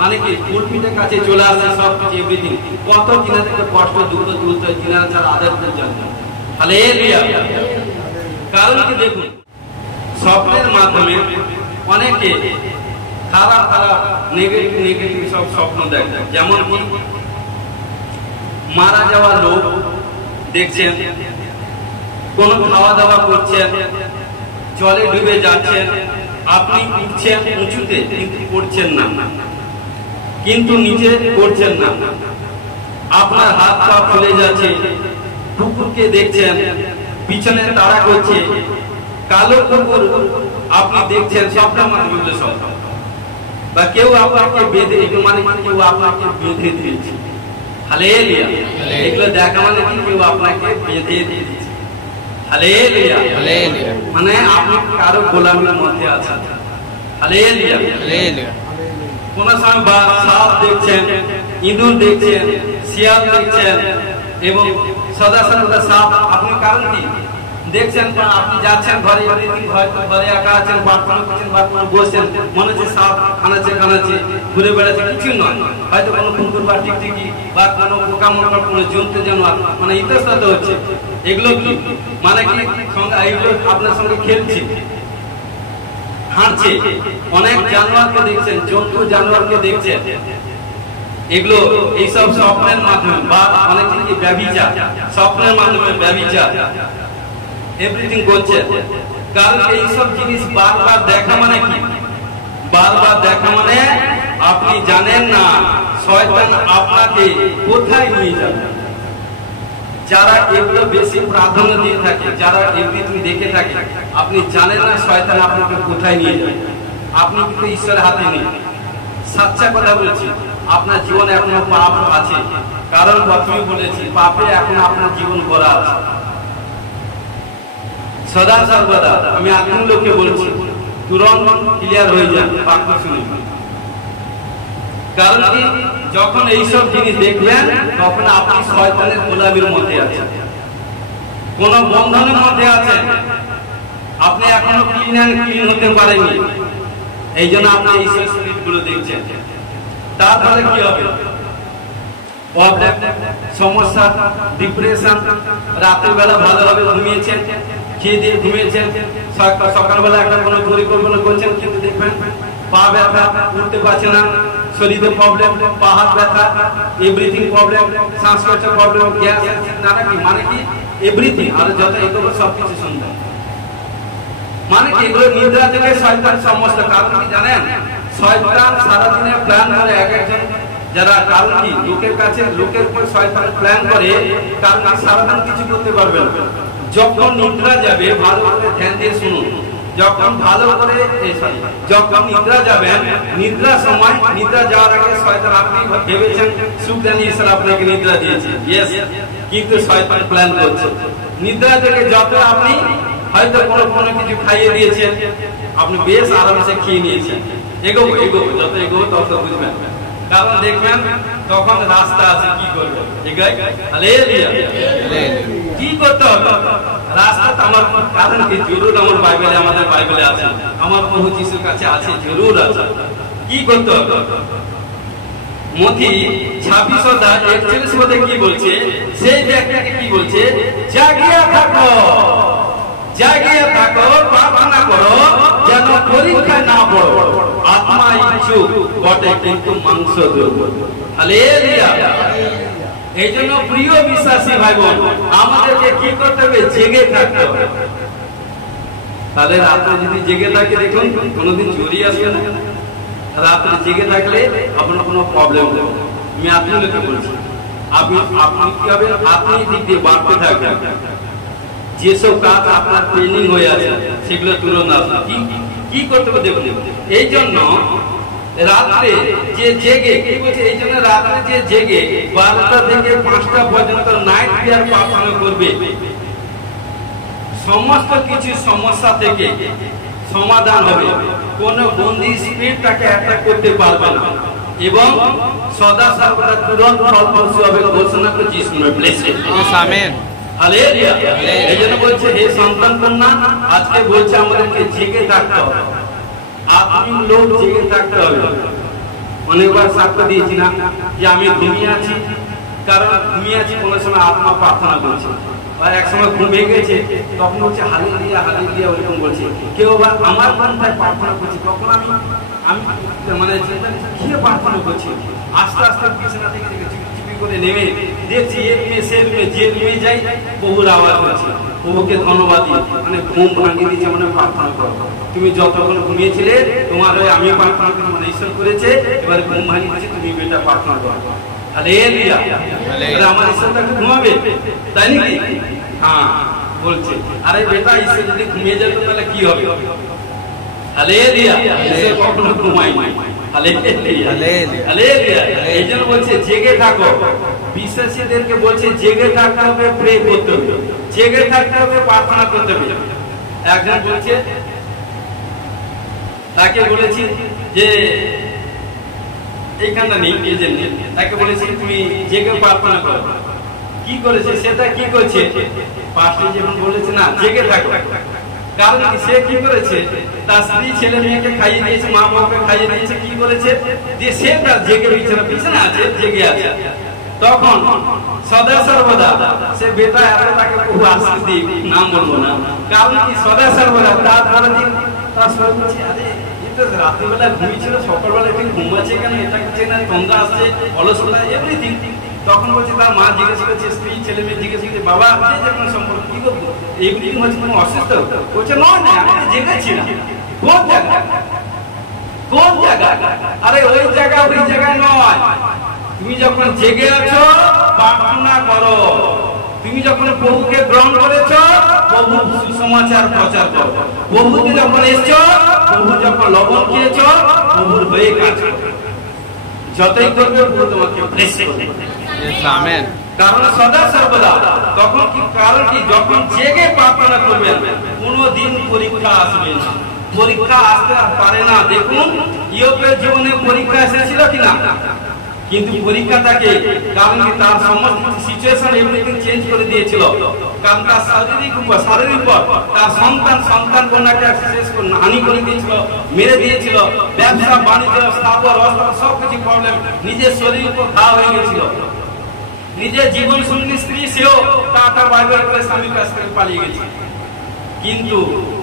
মানে কি পুলপিটের কাছে চলে আসে সব কিছু এভরিথিং, কত তিনাদেরকে কষ্ট দুঃখ তুলতে হয়, তিনারা যারা আদার করে জানেন। হালেলুয়া। কারণ কি দেখুন, স্বপ্নের মাধ্যমে অনেকে খারাপ খারাপ নেগেটিভ সব স্বপ্ন দেখে। যেমন কি মারা যাওয়া লোক দেখছেন, কোনো খাওয়া দাওয়া করছেন, জলে ডুবে যাচ্ছেন, আপনি উঠছেন উঁচুতে কিন্তু পড়ছেন না, কিন্তু নিচে পড়ছেন না, আপনার হাত পা ফুলে যাচ্ছে, কুকুরকে দেখছেন পিছনে তাড়া করছে, কালো কুকুর আপনি দেখছেন, সবটা মানে সব, বা কেউ আপনাকে বেঁধে, মানে কেউ আপনাকে বেঁধে দিয়েছে, হালেলুয়া, এগুলো দেখা মানে কি কেউ আপনাকে বেঁধে দিয়েছে, হালেলুয়া, মানে আপনি কারো গোলামের মধ্যে আছেন, হালেলুয়া, কোন সময় সাপ দেখছেন, ইঁদুর দেখছেন, শিয়াল দেখছেন এবং সদা সদা সাপ, আপনি কারণ কি দেখছেন, আপনি যাচ্ছেন ঘরে, ঘরে একা আছেন, বাথরুমে করছেন, বাথরুমে বসছেন, মনে হচ্ছে সাপ খানাচ্ছে ঘুরে বেড়াচ্ছে, কিছু নয়, হয়তো কোনো কুকুর বা টিকটিকি বা কোনো পোকামাকড়, কোনো জন্তু জানোয়ার মানে ইতস্তত হচ্ছে, এগুলো কি মানে কি এগুলো আপনার সঙ্গে খেলছে, হাঁটছে, অনেক জানোয়ারকে দেখছেন, জন্তু জানোয়ারকে দেখছেন, এগুলো এইসব স্বপ্নের মাধ্যমে বা অনেক কি ব্যভিচার, স্বপ্নের মাধ্যমে ব্যভিচার এভরিথিং করছে। কারণ এইসব জিনিস বারবার দেখা মানে কি, বারবার দেখা মানে আপনি জানেন না শয়তান আপনাকে কোথায় নিয়ে যাবে। যারা এগুলো বেশি প্রাধান্য দিয়ে থাকে, যারা এভরিথিং দেখে থাকে, আপনি জানেন না শয়তান আপনাকে কোথায় নিয়ে যাবে। আপনি কিন্তু ঈশ্বরের হাতে নেই। সচ্চা কথা বলছি, আপনার জীবনে এখনো পাপ আছে, কারণ প্রথমে বলেছি পাপে এখন আপনার জীবন ভরা আছে। সদা সর্বদা আমি আত্মীয় লোককে বলছি, তুরন্ত ক্লিয়ার হয়ে যান বাক্য শুনে। কারণ কি, যখন এইসব জিনিস দেখবেন তখন আপনি শয়তানের গোলামির মধ্যে আছেন, কোন বন্ধনের মধ্যে আছেন, আপনি এখনো ক্লিন হতে পারেননি, এই জন্য আপনি এইসব স্পিরিট গুলো দেখছেন। তারপরে কি হবে, প্রবলেম, সমস্যা, ডিপ্রেশন, রাতের বেলা ভালোভাবে ঘুমিয়েছেন, খেয়ে দিয়ে ঘুমিয়েছেন, সকালবেলা একটা কোনো পরিকল্পনা করছেন, কিন্তু দেখবেন পা ব্যথা, উঠতে পারছে না, শরীরে প্রবলেম, পাহাড় ব্যথা, এভরিথিং প্রবলেম, শ্বাসকষ্ট প্রবলেম, গ্যাস, নানা কি মানে কি এভরিথিং, আর যত এগুলো সবকিছু সুন্দর মানে কি এগুলো নিদ্রা থেকে শয়তান সমস্ত। কারণ কি জানেন, শয়তান সারাদিনে প্ল্যান করে এক একজন, যারা কারণ কি লোকের কাছে, লোকের উপর শয়তান প্ল্যান করে, কারণ সারাদিন কিছু করতে পারবে না। যখন নিদ্রা যাবে, ভালো করে ধ্যান দিয়ে শুনুন, যখন ভালো করে যখন নিদ্রা যাবেন, নিদ্রা সময়, নিদ্রা যাওয়ার আগে শয়তান, আপনি ভেবেছেন সুখ জানিয়ে ঈশ্বর আপনাকে নিদ্রা দিয়েছে, ইয়েস, কিন্তু শয়তান প্ল্যান করছে। নিদ্রা থেকে যত আপনি হয়তো কোনো কিছু খাইয়ে দিয়েছেন, আপনি বেশ আরামসে খেয়ে নিয়েছেন, এগোবো যত এগোবো তত বুঝবেন। কারণ দেখবেন তখন রাস্তা আছে, কি করবে, কি করতে হবে রাস্তা আমার, কারণ কি জরুর আমার বাইবেলে, আমাদের বাইবেলে আছে, আমার প্রভু যিশুর কাছে আছে, জরুর আছে। কি করতে হবে, মথি 26:41 কি বলছে, সেই ব্যক্তিকে কি বলছে, জাগিয়া থাকো, জাগিয়ে থাকো, প্রার্থনা করো, যেন পরীক্ষায় না পড়ো, আত্মা ইচ্ছুক বটে কিন্তু মাংস দুর্বল। হালেলুয়া। এই জন্য প্রিয় বিশ্বাসী ভাই বোন, আমাদেরকে কি করতে হবে, জেগে থাকতে হবে। তাহলে রাত্রে যদি জেগে থাকে, দেখুন কোনোদিন চুরি আসবে না। রাত্রে জেগে থাকলে আপনার কোনো প্রবলেম হবে। আমি আপনাদেরকে বলছি, আপনি কি হবে, আপনি দিক দিয়ে বাড়তে থাকবেন। যেসব কাজ আপনার পেন্ডিং হয়ে আছে, সেগুলো তুলন আসবে। কি করতে হবে দেখুন, এই জন্য রাত্রে যে জেগে, কি বলছে, এই জন্য রাত্রে যে জেগে 12টা থেকে 5টা পর্যন্ত নাইট প্রেয়ার প্রার্থনা করবে, সমস্ত কিছু সমস্যা থেকে সমাধান হবে, কোন বন্দী স্পিরিট তাকে অ্যাটাক করতে পারবে না, এবং সদা সর্বদা তুরন্ত ফলপ্রসূ হবে ঘোষণা করে যিশু নামে ব্লেসড। আমেন। হালেলুয়া। এই জন্য বলছে, হে সন্তান কন্যা, আজকে বলছে আমাদেরকে জেগে থাকতে হবে, আপনি লোক জেগে থাকতে হবে। অনেকবার সাক্ষ্য দিয়েছি না যে আমি ঘুমিয়ে আছি, কারণ ঘুমিয়ে আছি, কোনো সময় আত্মা প্রার্থনা করছে, বা এক সময় ঘুম ভেঙে গেছে, তখন হচ্ছে হালেলুয়া হালেলুয়া ওরকম বলছে। কেউ আবার আমার মনটায় প্রার্থনা করছে, তখন আমি মানে খেয়ে প্রার্থনা করছি, আস্তে আস্তে বিছানা থেকে করে নেমে দেখছি এর মেয়ে সে রুমে যে রুমে যাই প্রভুর আওয়াজ হচ্ছে, প্রভুকে ধন্যবাদ দিই, মানে ঘুম ভাঙিয়ে দিয়েছে, মানে প্রার্থনা করো, তুমি যতক্ষণ ঘুমিয়েছিলে তোমার হয়ে আমি প্রার্থনা করি, মানে ঈশ্বর করেছে, এবারে ঘুম ভাঙিয়ে দিয়েছে, তুমি বেটা প্রার্থনা করো। হালেলুয়া, আমার ঈশ্বরটা ঘুমাবে তাই নাকি? হ্যাঁ বলছে, আরে বেটা ঈশ্বর যদি ঘুমিয়ে যেত তাহলে কি হবে? হালেলুয়া, ঈশ্বর কখনো ঘুমায় না। এই জন্য বলছে জেগে থাকো, বিশ্বাসীদেরকে বলছে জেগে থাকতে হবে, প্রে করতে হবে, জেগে থাকতে হবে, প্রার্থনা করতে হবে। একজন বলছে, তাকে বলেছি যে এইখানটা নেই, এই জন্য তাকে বলেছি তুমি জেগে প্রার্থনা করো। কি করেছে সেটা কি করছে? পাস্টর যেমন বলেছে না জেগে থাকো, কারণ সে কি করেছে, তার স্ত্রী ছেলে মেয়েকে খাইয়ে দিয়েছে, মা বাবাকে খাইয়ে দিয়েছে, কি করেছে যে সে তার জেগে বিছানা আছে, জেগে আছে। তখন সদা সর্বদা সে বেটা এত তাকে বহু আশীষ দিই, নাম বলবো না, কারণ কি সদা সর্বদা তার ধরে দিন তার সব বলছে, আরে এটা রাত্রিবেলা ঘুমিয়েছিল, সকালবেলা একটু ঘুমাচ্ছে কেন, এটা কিছু না, তন্দ্রা আসছে, অলসতা, এভরিথিং। তখন বলছে তার মা জিজ্ঞেস করছে, স্ত্রী ছেলে মেয়ে জিজ্ঞেস করছে, বাবা যেমন সম্পর্ক কি করবো, এভরিথিং হচ্ছে কোনো অসুস্থ? বলছে নয় না, আমি জেগেছি না। কোন জায়গা, কোন জায়গা? আরে ওই জায়গা ওই জায়গায় নয়, তুমি যখন জেগে আছো প্রার্থনা করো, তুমি যখন প্রভুকে গ্রহণ করেছো প্রভু সুসমাচার প্রচার করো, প্রভুকে যখন এসছো, প্রভু যখন লবণ খেয়েছো, প্রভুর হয়ে কাজ করো, যতই করবে প্রভু তোমাকে ব্লেস করবে। আমেন। কারণ সদা সর্বদা তখন কি, কারণ কি যখন জেগে প্রার্থনা করবেন কোনদিন পরীক্ষা আসবে না, পরীক্ষা আসতে পারে না। দেখুন ইয়োবের জীবনে পরীক্ষা এসেছিল কিনা, কিন্তু পরীক্ষাটাকে, কারণ কি তার সমস্ত সিচুয়েশন এভরিথিং চেঞ্জ করে দিয়েছিল, কারণ তার শারীরিক উপর তার সন্তান কন্যাকে শেষ করে হানি করে দিয়েছিল, মেরে দিয়েছিল, ব্যবসা বাণিজ্য স্থাবর সবকিছু প্রবলেম, নিজের শরীর উপর ঘা হয়ে গেছিল, নিজের জীবন সঙ্গী স্ত্রী সেও তার বাইবেল করে স্বামীর কাছ থেকে পালিয়ে গেছে। কিন্তু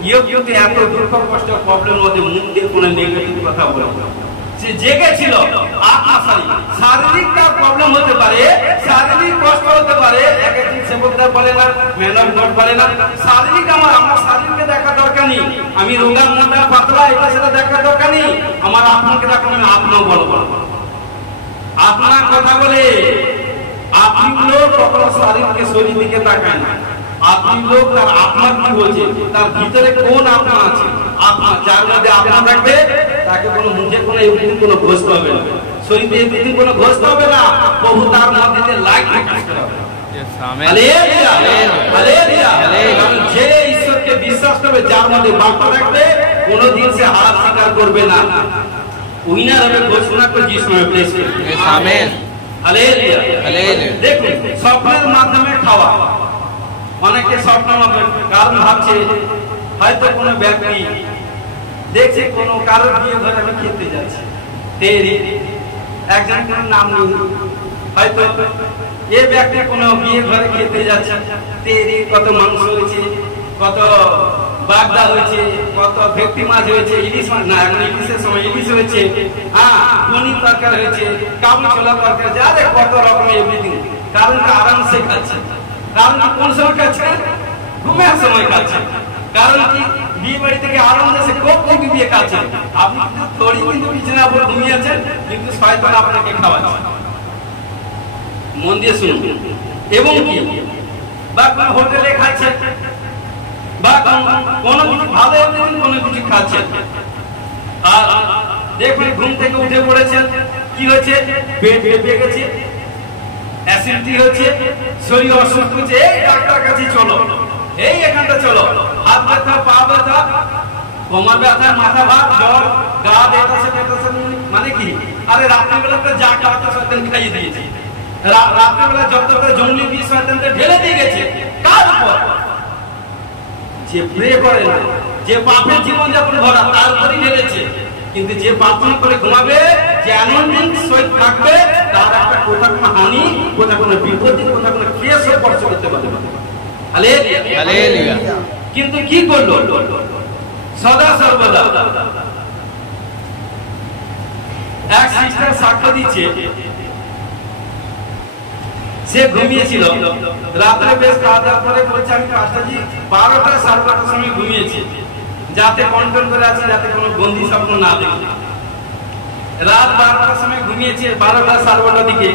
ইয়োব যদি এত দুঃখ কষ্ট প্রবলেমের মধ্যে মুখ দিয়ে কোনো নেগেটিভ কথা বলে, সে জেগেছিল। শারীরিক তার প্রবলেম হতে পারে, শারীরিক কষ্ট হতে পারে, একদিন সেবকরা বলে না, ম্যান অফ গড বলে না, শারীরিক আমার শারীরকে দেখা দরকার নেই, আমি রোগা মোটা পাতলা এটা সেটা দেখা দরকার নেই, আমার আপনাকে দেখুন, আমি আপনাও বলবো, আপনার কথা বলে আপনি লোক কখনো শারীরকে শরীর দিকে তাকায় না, আপনি লোক তার আপনার কি বলছে, তার ভিতরে কোন আপনার আছে, আপনার যার মধ্যে আপনার থাকবে তাকে কোনো মুখে কোনো এমনি কোনো ঘোষতে হবে না, শরীরে এমনি কোনো ঘোষতে হবে না, প্রভু তার মধ্যে লাইট রাখতে হবে। Hallelujah, hallelujah. যে ঈশ্বরকে বিশ্বাস করবে, যার মধ্যে বার্তা থাকবে, কোনোদিন সে হার স্বীকার করবে না, উইনার হবে, ঘোষণা করে যিশু নামে প্রেস করবে। আমেন। Hallelujah, hallelujah. দেখুন স্বপ্নের মাধ্যমে খাওয়া, অনেকে স্বপ্ন কারণ ভাবছে হয়তো কোনো ব্যক্তি দেখছে কোনো কারোর বিয়ে ঘরে আমি খেতে যাচ্ছি, একজন কোনো নাম নেই, হয়তো এ ব্যক্তি কোনো বিয়ে ঘরে খেতে যাচ্ছে, কত মাংস হয়েছে, কত বাগদা হয়েছে, কত ভেটকি মাছ হয়েছে, ইলিশ মাছ না, এখন ইলিশের সময় ইলিশ হয়েছে, হ্যাঁ পনির তরকারি হয়েছে, কাবুল ছোলা তরকারি হয়েছে, আরে কত রকমের এভরিথিং, কারণ আরামসে খাচ্ছে। কারণ কোন সময় খাচ্ছে? ঘুমের সময় খাচ্ছে। কারণ কি বিয়ে বাড়ি থেকে আরাম দেশে কোপ থেকে বিয়ে খাচ্ছে, আপনি থোড়ি কিন্তু বিছানা উপর ঘুমিয়ে আছেন, কিন্তু শয়তান আপনাকে খাওয়াচ্ছে। মন দিয়ে শুনুন। এবং কি বা কোন হোটেলে খাচ্ছে, বা কোনো কিছু ভালো কোনো কিছু খাচ্ছে, আর দেখুন ঘুম থেকে উঠে পড়েছেন, কি হচ্ছে, পেট বেঁপে গেছে, অ্যাসিডিটি হচ্ছে, শরীর অসুস্থ হচ্ছে, এই ডাক্তার কাছে চলো, এই এখানটা চলো, হাত ব্যথা, পা ব্যথা, কোমর ব্যথা, মাথা ভার, জ্বর, গা বেতাছে, মানে কি, আরে রাত্রিবেলা তো যা খাওয়াতে শয়তান খাইয়ে দিয়েছে, রাত্রিবেলা যত জঙ্গলি বিষ শয়তানকে ঢেলে দিয়ে গেছে, কার উপর? যে প্রে করে না, যে পাপের জীবনযাপন ভরা, তার উপরই ঢেলেছে। কিন্তু যে প্রার্থনা করে ঘুমাবে, যে আনন্দিত সহিত থাকবে, তার একটা কোথা কোনো হানি, কোথা কোনো বিপত্তি, কোথা কোনো কেস স্পর্শ করতে পারবে। হালেলুয়া। কিন্তু কি করলো? সদা সর্বদা এক সিস্টার সাক্ষ্য দিচ্ছে, সে ঘুমিয়েছিল রাত্রে বেশ খাওয়া দাওয়ার পরে বলছে আমি পাঁচটাজি 12টা 12:30টার সময় ঘুমিয়েছি, যাতে কন্ট্রোল করে আছে, যাতে কোনো গন্ধি স্বপ্ন না দেখি। রাত 12টার সময় ঘুমিয়েছে, 12টা 12:30টার দিকে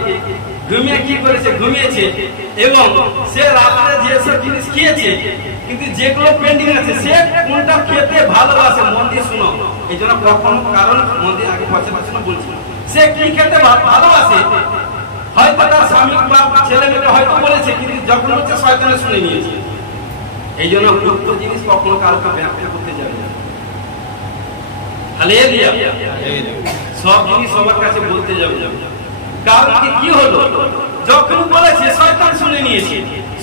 ঘুমিয়ে কি করেছে, ঘুমিয়েছে এবং সে রাত্রে যেসব জিনিস খেয়েছে, কিন্তু যেগুলো পেন্ডিং আছে সে কোনটা খেতে ভালোবাসে, মন দিয়ে শুনো, এই জন্য কখন কারণ মন দিয়ে আগে পয়সা বলছি, সে কি খেতে ভালোবাসে, হয়তো তার স্বামী বা ছেলে মেয়েটা হয়তো বলেছে, কিন্তু যখন হচ্ছে শয়তানে শুনে নিয়েছে। এই জন্য গুপ্ত জিনিস কখনো কাউকে ব্যাখ্যা করতে যাবে না। হালেলুয়া, সব জিনিস সবার কাছে বলতে যাবে না। কারণ কি হলো, যখন বলেছে শয়তান শুনে নিয়েছে,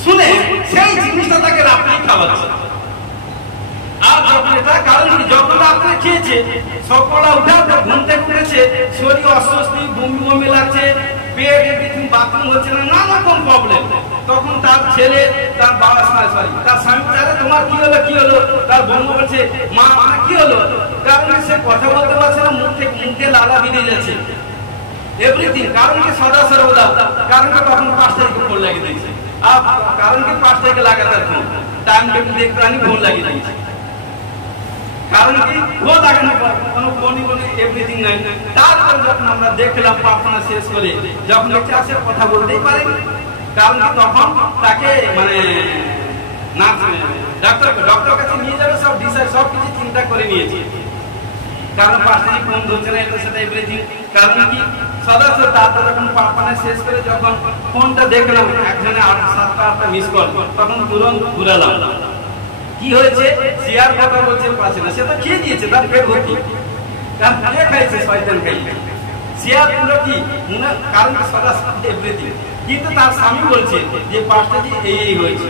শুনে সেই জিনিসটা তাকে রাত্রে খাওয়াচ্ছে। আর যখন এটা কারণ কি, যখন রাত্রে খেয়েছে সকালে উঠে ঘুম থেকে উঠেছে, শরীর অস্বস্তি, বমি বমি লাগছে, পেট এভরিথিং, বাথরুম হচ্ছে না, নানা রকম প্রবলেম। তখন তার ছেলে, তার বাবা, সরি তার স্বামী, তোমার কি হলো কি হলো, তার বোন বলছে মা আমার কি হলো, কারণ সে কথা বলতে পারছে না, মুখে লালা বেরিয়ে যাচ্ছে এভরিথিং। কারণ কি সদা সর্বদা, কারণ কি তখন 5 তারিখে ফোন লাগিয়ে দিয়েছে, আর কারণ কি 5 তারিখে লাগাতার ফোন টাইম টেবিল দেখতে আনি ফোন লাগিয়ে দিয়েছে। কারণ কি ও লাগানো কোনো ফোনই কোনো এভরিথিং নাই। তারপর যখন আমরা দেখলাম প্রার্থনা শেষ করে, যখন দেখছি আসে কথা বলতেই পারে, কারণ কি তখন তাকে মানে না ডক্টর কাছে নিয়ে যাবে, সব ডিসাইড সব কিছু চিন্তা করে নিয়েছে। কারণ 5 তারিখ ফোন ধরছে না, এটা সেটা এভরিথিং। কারণ কি সদস্য তারপর যখন প্রার্থনা শেষ করে যখন ফোনটা দেখলাম একজনে 7-8টা মিস কল, তখন তুরন্ত ঘুরালাম। কি হয়েছে, শেয়ার কথা বলছে পাশে না, সে তো খেয়ে দিয়েছে, তার পেট ভর্তি, কারণ কে খাইছে, শয়তান খাইছে। শেয়ার পুরো কি কারণ সদা এভরিথিং, কিন্তু তার স্বামী বলছে যে 5 তারিখ এই হয়েছে।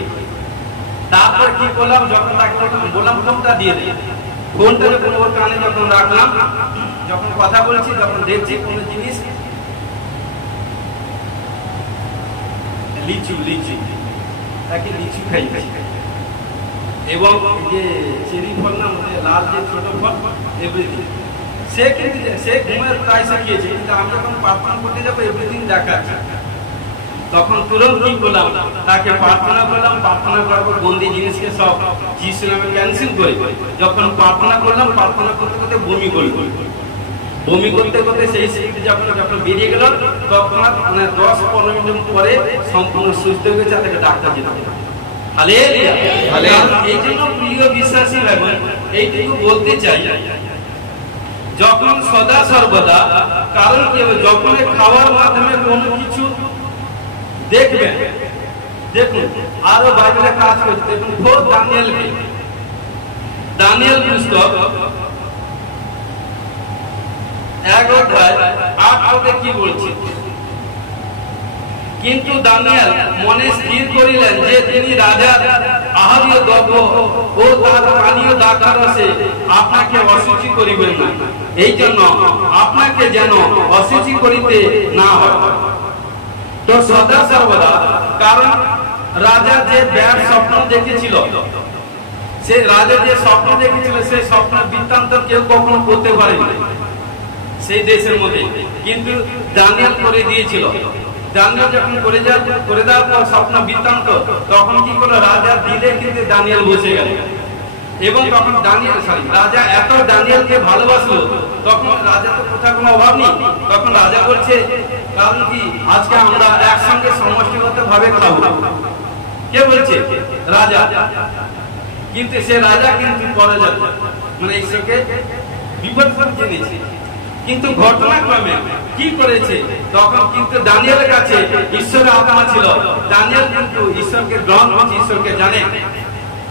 তারপর কি করলাম, যখন তাকে বললাম ফোনটা দিয়ে দে, ফোনটা যখন ওর কানে যখন রাখলাম, যখন কথা বলছি, যখন দেখছি কোনো জিনিস লিচু তাকে লিচু খাইছে, এবং যে চেরি ফল না, লাল যে ছোট ফল এভরিথিং, সে কিন্তু সে ঘুমের প্রায় শিখিয়েছে, কিন্তু আমি যখন প্রার্থনা করতে যাবো এভরিথিং দেখাচ্ছে। তখন তুরন্ত কি করলাম, তাকে প্রার্থনা করলাম, প্রার্থনা করার পর বন্দি জিনিসকে সব যিশু নামে ক্যান্সেল করে যখন প্রার্থনা করলাম, প্রার্থনা করতে করতে বমি করতে করতে সেই স্মৃতি যখন বেরিয়ে গেল, তখন মানে 10-15 মিনিট পরে সম্পূর্ণ সুস্থ হয়ে গেছে, তাকে ডাক্তার যেতে হবে। হালেলুয়া, এই জন্য প্রিয় বিশ্বাসী ভাই, এইটুকু বলতে চাই, যখন সদা সর্বদা, কারণ কি হবে, যখন খাওয়ার মাধ্যমে কোনো কিছু দেখবেন, দেখুন আরো বাইবেলে কাজ করছে, দেখুন দানিয়েল পুস্তক 1 অধ্যায় 8 পদে কি বলছে, কিন্তু দানিয়েল মনে স্থির করিলেন যে তিনি রাজার আহারীয় দ্রব্য ও তার পানীয় দ্রাক্ষারসে আপনাকে অশুচি করিবেন না, এই জন্য আপনাকে যেন অশুচি করিতে না হয়। তো সদা সর্বদা, কারণ রাজা যে ব্যাড স্বপ্ন দেখেছিল, সে রাজা যে স্বপ্ন দেখেছিল, সেই স্বপ্ন বৃত্তান্ত কেউ কখনো করতে পারেনি সেই দেশের মধ্যে, কিন্তু দানিয়েল করে দিয়েছিল। দানিয়েল যখন করে দেওয়ার পর স্বপ্ন বৃত্তান্ত, তখন কি করলো, রাজা দিলে কিন্তু দানিয়েল বসে গেল, এবং তখন রাজা এত দানিয়েলকে ভালোবাসলো, তখন রাজা তো কোথাও কোনো অভাব নেই, তখন রাজা বলছে, কারণ কি আজকে আমরা একসঙ্গে সমষ্টিগত ভাবে খাবো। কে বলছে? রাজা। কিন্তু সে রাজা কিন্তু পরে যাবে, মানে ঈশ্বরকে বিপদ জেনেছে। কিন্তু ঘটনাক্রমে কি করেছে, তখন কিন্তু দানিয়েলের কাছে ঈশ্বরের আত্মা ছিল, দানিয়েল কিন্তু ঈশ্বরকে গ্রহণ করছে, ঈশ্বরকে জানে।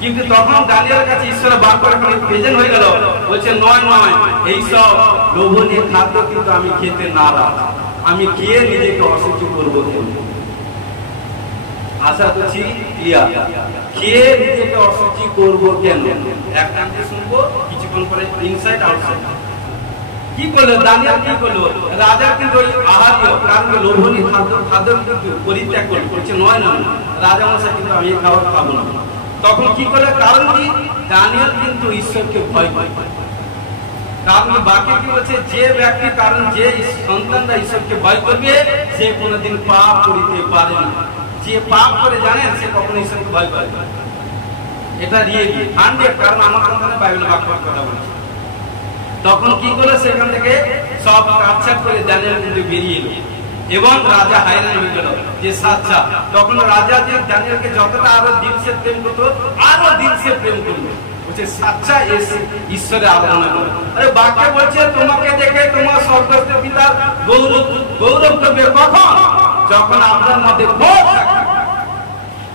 কিন্তু তখন দানিয়েলের কাছে ঈশ্বরের বাক্য প্রেজেন্ট হয়ে গেল, বলছে নয় এইসব লোভনীয় খাদ্য কিন্তু আমি খেতে না রাখি, আমি খেয়ে নিজেকে অসুস্থ করবো। আশা করছি খেয়ে নিজেকে অসুচি করবো কেন, একটা শুনবো, কিছুক্ষণ পরে ইনসাইড আউটসাইড। কি করলো দানিয়েল, কি করলো, রাজা কিন্তু আহারীয় কারণ লোভনীয় খাদ্য কিন্তু পরিত্যাগ করছে, নয় রাজা মশাই কিন্তু আমি খাবার খাবো না। তখন কি করলো, কারণ কি দানিয়েল কিন্তু ঈশ্বরকে ভয় পায়। কারণ বাকি কি বলছে, যে ব্যক্তি, কারণ যে সন্তানরা ঈশ্বরকে ভয় করবে সে কোনোদিন পাপ করিতে পারে না। যে পাপ করে জানেন সে কখনো ঈশ্বরকে ভয় পায় না। এটা রিয়েলি 100, কারণ আমার কথা বাইবেল বাক্যের কথা বলছে। তখন কি করলো, সেখান থেকে সব কাটছাট করে দানিয়েল কিন্তু বেরিয়ে এলো এবং রাজা হায়রান হয়ে গেল যে সাচ্চা। তখন রাজা যে দানিয়েলকে যতটা আরো দিলসে প্রেম করতো, আরো দিলসে প্রেম করলো, বলছে সাচ্চা ঈশ্বরে আরাধনা করো। আরে বাক্যে বলছে তোমাকে দেখে তোমার স্বর্গস্থ পিতার গৌরব করবে। কখন? যখন আপনার মধ্যে ফল থাকে।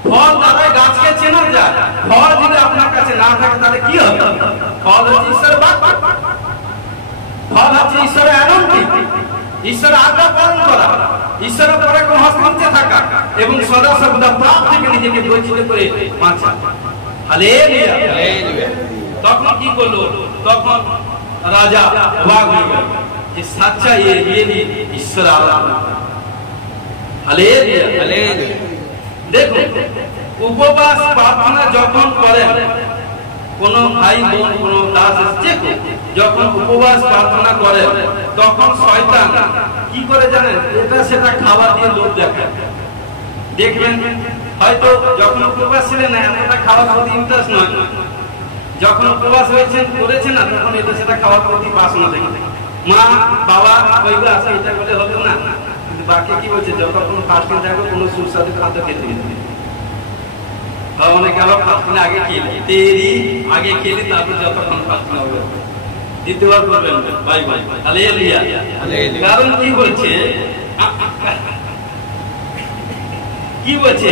ফল দ্বারাই গাছকে চেনা যায়। ফল যদি আপনার কাছে না থাকে তাহলে কি হবে? ফল হচ্ছে ঈশ্বরের বাক্য, ফল হচ্ছে ঈশ্বরের আনন্দ, ঈশ্বরের আজ্ঞা পালন করা, ঈশ্বরের পরে কোন হস্তে থাকা এবং সদা সর্বদা পাপ থেকে নিজেকে বঞ্চিত করে বাঁচা। Hallelujah, hallelujah. তখন কি করলো? তখন রাজা অবাক হয়ে গেল যে সাচ্চা ঈশ্বর আরাধনা। Hallelujah, hallelujah. দেখুন, উপবাস প্রার্থনা যখন করেন কোন ভাই বোন, কোন দাস আসছে, যখন উপবাস প্রার্থনা করেন তখন শয়তান কি করে জানেন? এটা সেটা খাবার দিয়ে লোভ দেখায়। দেখবেন হয়তো যখন উপবাস ছিলেন না এতটা খাওয়ার প্রতি ইন্টারেস্ট নয়, যখন উপবাস হয়েছেন করেছেন না তখন এটা সেটা খাওয়ার প্রতি বাসনা দেখে। মা বাবা কইবে আসে এটা বলে হতো না, কিন্তু বাকি কি বলছে, যখন কোনো ফাস্টিং থাকবে কোনো সুস্বাদু খাদ্য খেতে দিতে। অনেকে আবার ফাস্টিং আগে খেলি, আগে খেলি, তারপর যতক্ষণ ফাস্টিং হবে দ্বিতীয়বার করবেন ভাই ভাই। Hallelujah, hallelujah. কারণ কি বলছে, কি বলছে,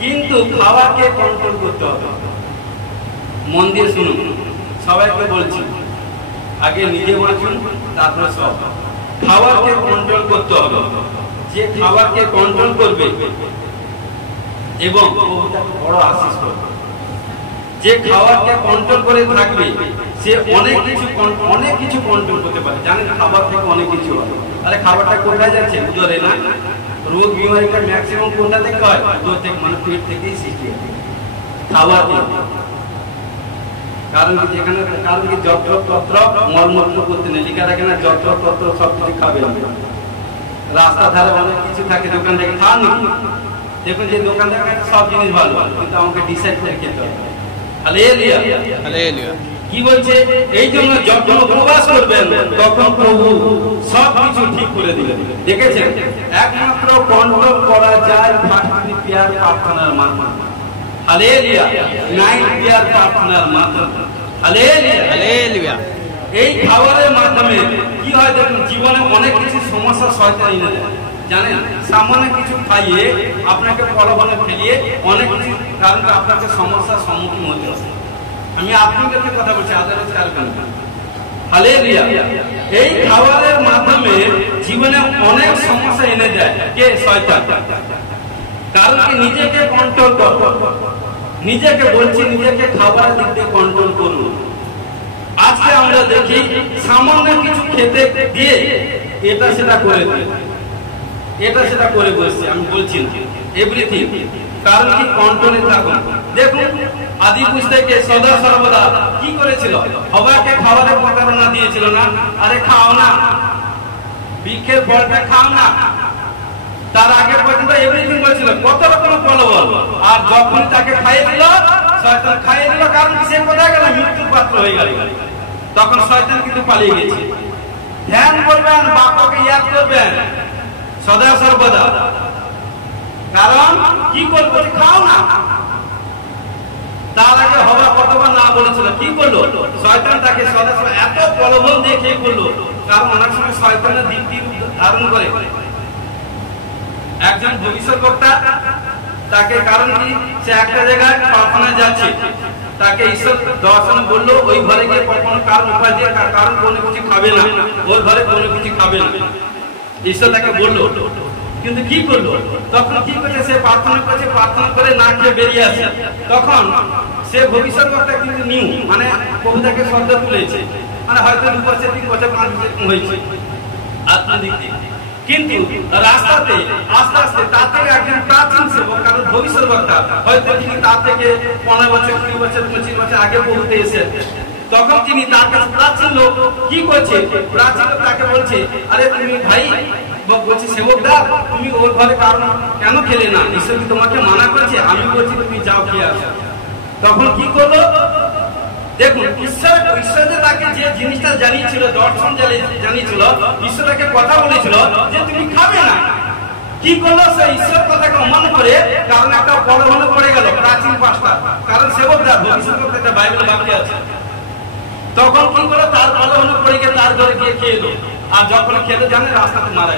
কিন্তু খাওয়াকে কন্ট্রোল করতে হবে। মন দিয়ে শুনুন, সবাইকে বলছি, আগে নিজে বাঁচুন তারপরে সব। খাওয়াকে কন্ট্রোল করতে হবে। যে খাওয়াকে কন্ট্রোল করবে এবং বড় আশীষ করবে, যে খাওয়াকে কন্ট্রোল করে থাকবে সে অনেক কিছু কন্ট্রোল করতে পারে। জানেন খাবার থেকে অনেক কিছু হয়। তাহলে খাবারটা কোথায় যাচ্ছে? উদরে না? রোগ বিমারিটা ম্যাক্সিমাম কোনটা থেকে হয়? উদর থেকে, মানে পেট থেকেই সৃষ্টি হয় খাবার। কারণ কি যেখানে, কারণ কি যত্রতত্র মলমূত্র করতে নেই, লেখা থাকে না যত্রতত্র সব কিছু খাবে। রাস্তা ধারে অনেক কিছু থাকে, দোকান থেকে খান নাকি? দেখুন যে দোকান থেকে সব জিনিস ভালো, কিন্তু আমাকে ডিসাইড করে খেতে হবে। Hallelujah, hallelujah. কি বলছে? এই জন্য যখন উপবাস করবেন তখন প্রভু সবকিছু ঠিক করে দিবেন। দেখেছেন, একমাত্র কন্ট্রোল করা যায় ফাস্টিং প্রেয়ার প্রার্থনার মাধ্যমে। হালেলুয়া, নাইট প্রেয়ার প্রার্থনার মাধ্যমে। Hallelujah, hallelujah. এই খাবারের মাধ্যমে কি হয় দেখুন, জীবনে অনেক কিছু সমস্যা শয়তান এনে দেয়। জানেন, সামান্য কিছু খাইয়ে আপনাকে প্রলোভনে ফেলিয়ে অনেক কিছু কারণে আপনাকে সমস্যার সম্মুখীন হতে হবে। আমি আপনাদের কথা বলছি, আদালত কারণ। হালেলুয়া। এই খাবারের মাধ্যমে জীবনে অনেক সমস্যা এনে দেয় কে? শয়তান। কারণ কি? নিজেকে কন্ট্রোল করো। নিজেকে বলছি, নিজেকে খাবারের দিক দিয়ে কন্ট্রোল করুন। আজকে আমরা দেখি সামান্য কিছু খেতে দিয়ে এটা সেটা করে দিই, এটা সেটা করে বসছি। আমি বলছি এভরিথিং, কারণ কি? কন্ট্রোলে থাকুন। দেখুন আদি পুরুষ থেকে সদা সর্বদা কি করেছিল? হওয়াকে খাবারের প্রতারণা দিয়েছিল না? আরে খাও না, বৃক্ষের ফলটা খাও না। তার আগে পর্যন্ত এভরিথিং বলছিল, কত রকম প্রলোভন। আর যখন তাকে খাইয়ে দিল, শয়তান খাইয়ে দিল। কারণ সে কোথায় গেল? মৃত্যুর পাত্র হয়ে গেল। তখন শয়তান কিন্তু পালিয়ে গেছে। ধ্যান করবেন, বাবাকে ইয়াদ করবেন সদা সর্বদা। কারণ কি করবো? খাও না। তার আগে হওয়া কতবার না বলেছিল, কি করলো? শয়তান তাকে সদা সর্বদা এত প্রলোভন দিয়ে খেয়ে করলো। কারণ অনেক সময় শয়তানের দিকটি ধারণ করে একজন ভবিষ্যৎবক্তা। তাকে কারণ কি? সে একটা জায়গায় প্রার্থনায় যাচ্ছে, তাকে ঈশ্বর দর্শন বললো ওই ঘরে গিয়ে কখনো কারণ উপায় দিয়ে, কারণ কোনো কিছু খাবে না, ওর ঘরে কোনো কিছু খাবে না, ঈশ্বর তাকে বললো। কিন্তু কি করলো? তখন কি করছে? সে প্রার্থনা করছে, প্রার্থনা করে না খেয়ে বেরিয়ে আসে। তখন সে ভবিষ্যৎবক্তা কিন্তু নিউ, মানে প্রভু তাকে শ্রদ্ধা তুলেছে, মানে হয়তো 2 বছর 3 বছর 5 বছর হয়েছে আত্মদিক থেকে। কিন্তু রাস্তাতে আস্তে আস্তে তার থেকে একজন প্রাচীন সেবক, কারণ ভবিষ্যৎবক্তা হয়তো তিনি তার থেকে 15 বছর 20 বছর 25 বছর আগে বহুতে এসে, তখন তিনি তার কাছে প্রাচীন লোক কি করছে? প্রাচীন লোক তাকে বলছে, আরে তুমি ভাই বলছি সেবকদা তুমি ওর ঘরে কারণ কেন খেলে না, ঈশ্বর কি তোমাকে মানা করেছে? আমি বলছি তুমি যাও খেয়ে আসো। তখন কি করলো দেখুন, ঈশ্বর যে তাকে যে জিনিসটা জানিয়েছিল, দর্শন জানিয়েছিল, ঈশ্বর তাকে কথা বলেছিল যে তুমি খাবে না। কি করলো সে ঈশ্বর কথাকে অমান্য করে, কারণ একটা প্রলোভনে পড়ে গেল প্রাচীন পাঁচটা, কারণ সেবকদা ভবিষ্যৎ একটা বাইবেল বাক্য আছে। তখন কি করলো, তার প্রলোভনে পড়ে গিয়ে তার ঘরে গিয়ে খেয়ে এলো। আর যখন খেলে জানে রাস্তাতে মারা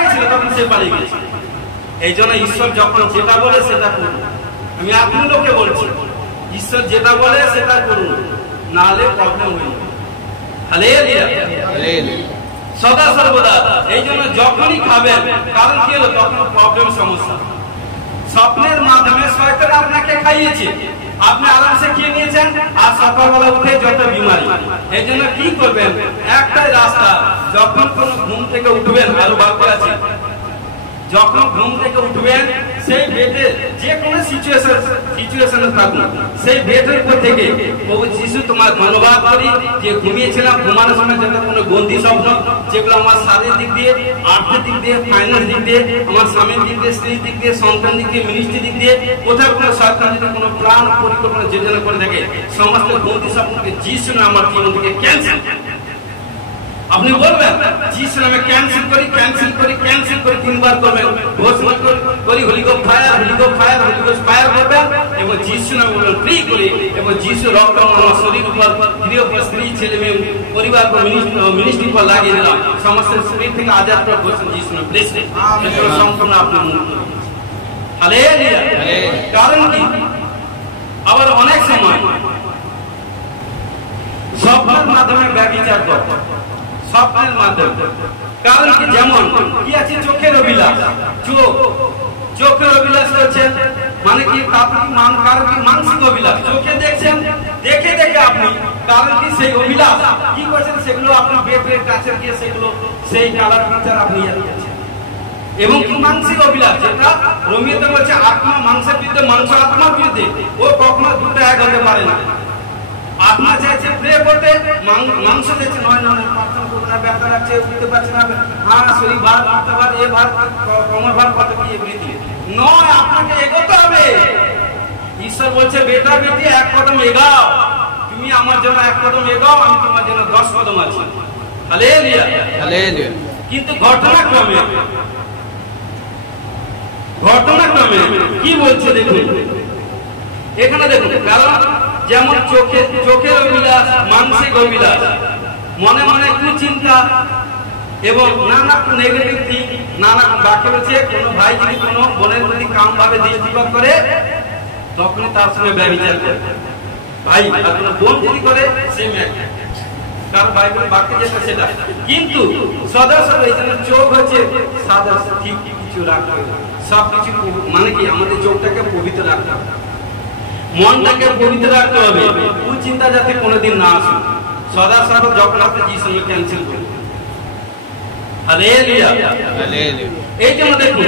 গেছে, তখন সে পালিয়ে গেছে। এই জন্য ঈশ্বর যখন যেটা বলে সেটা করুন। আমি আপনি লোকে বলছি, ঈশ্বর যেটা বলে সেটা করুন, নাহলে প্রবলেম হয়ে যাবে। হালেলুয়া, সদা সর্বদা। এই জন্য যখনই খাবেন, কারণ কি হলো, তখন প্রবলেম সমস্যা। স্বপ্নের মাধ্যমে শয়তান আপনাকে খাইয়েছে, আপনি আরামসে খেয়ে নিয়েছেন, আর সকালবেলা উঠে যত বিমারি। এই জন্য কি করবেন, একটাই রাস্তা, যখন কোন ঘুম থেকে উঠবেন, আরো বাক্য আছে, যখন ঘুম থেকে উঠবেন সেই বেডে যে কোনো সিচুয়েশনে থাকুন, সেই বেডের উপর থেকে প্রভু যিশু তোমার ধন্যবাদ করি যে ঘুমিয়েছিলাম, ঘুমানোর সময় যত কোনো গন্দি স্বপ্ন যেগুলো আমার শারীরিক দিক দিয়ে, আর্থিক দিক দিয়ে, ফাইন্যান্স দিক দিয়ে, আমার স্বামীর দিক দিয়ে, স্ত্রীর দিক দিয়ে, সন্তান দিক দিয়ে, মিনিস্ট্রি দিক দিয়ে, কোথাও কোনো সরকার যদি কোনো প্ল্যান পরিকল্পনা যোজনা করে থাকে, সমস্ত গন্দি স্বপ্নকে যিশু নামে আমার জীবন থেকে ক্যান্সেল। আপনি বলবেন যিশু নামে ক্যান্সেল করি, ক্যান্সেল করি, ক্যান্সেল করি, 3 বার করবেন, ঘোষণা করি হোলি গো ফায়ার, হোলি গো ফায়ার, হোলি গো ফায়ার করবেন, এবং যিশু নামে বলবেন ফ্রি করি, এবং যিশু রক্ত আমার শরীর উপর, গৃহ উপর, স্ত্রী, ছেলে মেয়ে, পরিবার, মিনিস্ট্রি উপর লাগিয়ে দিলাম, সমস্ত শরীর থেকে আজাদ করে বলছেন যিশু নামে প্লিজ সম্পূর্ণ আপনি মুক্ত। হালেলুয়া। কারণ কি, আবার অনেক সময় স্বপ্নের মাধ্যমে ব্যভিচার করে, স্বপ্নের মাধ্যমে। কারণ কি, যেমন কি আছে, চোখের অভিলাষ, চোখের অভিলাষ করছেন, মানে কি মানসিক অভিলাষ, চোখে দেখছেন, দেখে দেখে আপনি, কারণ কি সেই অভিলাষ কি করছেন, সেগুলো আপনি বেডের কাছে গিয়ে সেগুলো সেই কালার বিচার আপনি করছেন। এবং কি মানসিক অভিলাষ, যেটা রোমিওতে বলছে আত্মা মাংসের বিরুদ্ধে, মাংস আত্মার বিরুদ্ধে, ও কখনো দুটো এক হতে পারে না। আত্মা চাইছে প্রে করতে, মাংস চাইছে নয় নয় প্রার্থনা করবে না, ব্যথা লাগছে, উঠতে পারছে না, হ্যাঁ শরীর ভার, মাথা ভার, এ ভার, কোমর ভার, কত কি এগুলি নয়, আপনাকে এগোতে হবে। ঈশ্বর বলছে বেটা বেটি এক কদম এগাও, তুমি আমার জন্য এক কদম এগাও, আমি তোমার জন্য 10 কদম আছি। Hallelujah, hallelujah. কিন্তু ঘটনাক্রমে কি বলছে দেখুন, এখানে দেখুন, কারণ যেমন চোখের অভিলাষ, মানসিক অভিলাষ, মনে মনে কুচিন্তা এবং নানা নেগেটিভ দিক, নানা বাক্য রয়েছে। কোনো ভাই যদি কোনো বোনের প্রতি কাম ভাবে দৃষ্টিপাত করে, তখনই তার সঙ্গে ব্যভিচার করে। ভাই আর কোনো বোন যদি করে, সেম এক, কারণ বাইবেলের বাক্য যেটা সেটা। কিন্তু সদা এই জন্য চোখ হচ্ছে সাদা, ঠিক কিছু রাখতে হবে, সবকিছু মানে কি আমাদের চোখটাকে পবিত্র রাখতে হবে, মনটাকে পবিত্র রাখতে হবে, কুচিন্তা যাতে কোনোদিন না আসে। সদা সর্বদা যখন আপনি যিশুকে ক্যান্সেল করবেন। Hallelujah, hallelujah. এই জন্য দেখুন,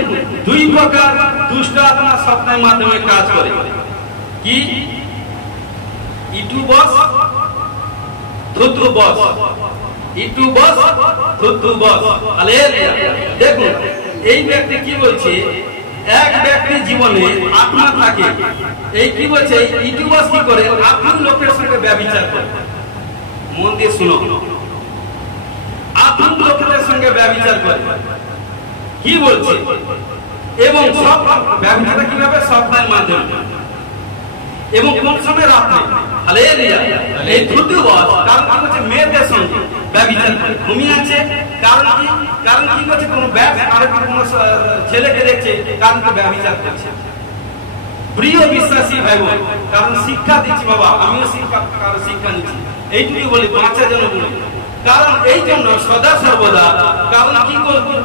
2 প্রকার দুষ্ট আত্মা স্বপ্নের মাধ্যমে কাজ করে। কি? ইটু বস, থুতু বস, ইটু বস, থুতু বস। হালেলুয়া। দেখুন এই ব্যক্তি কি বলছে, এক ব্যক্তির জীবনে আত্মা থাকে, এই কি বলছে, ইউটিউবার্স কি করে, আপনি লোকের সঙ্গে ব্যভিচার করে। মন দিয়ে শুনো, আপনি লোকের সঙ্গে ব্যভিচার করে, কি বলছে, এবং সব ব্যভিচারটা কিভাবে, স্বপ্নের মাধ্যমে, এবং কোন সময় রাতে। হালেলুয়া। এই দুটো বস, কারণ কি হচ্ছে, মেয়েদের সঙ্গে ব্যভিচার করে, ঘুমিয়ে আছে, কারণ কি করছে, কোনো আর কোনো ছেলেকে দেখছে, কারণ কি ব্যভিচার করছে। প্রিয় বিশ্বাসী ভাই বোন, কারণ শিক্ষা দিচ্ছি বাবা, আমিও শিক্ষা নিচ্ছি, এইটুকু বলি বাঁচার জন্য বলি। কারণ এই জন্য সদা সর্বদা, কারণ কি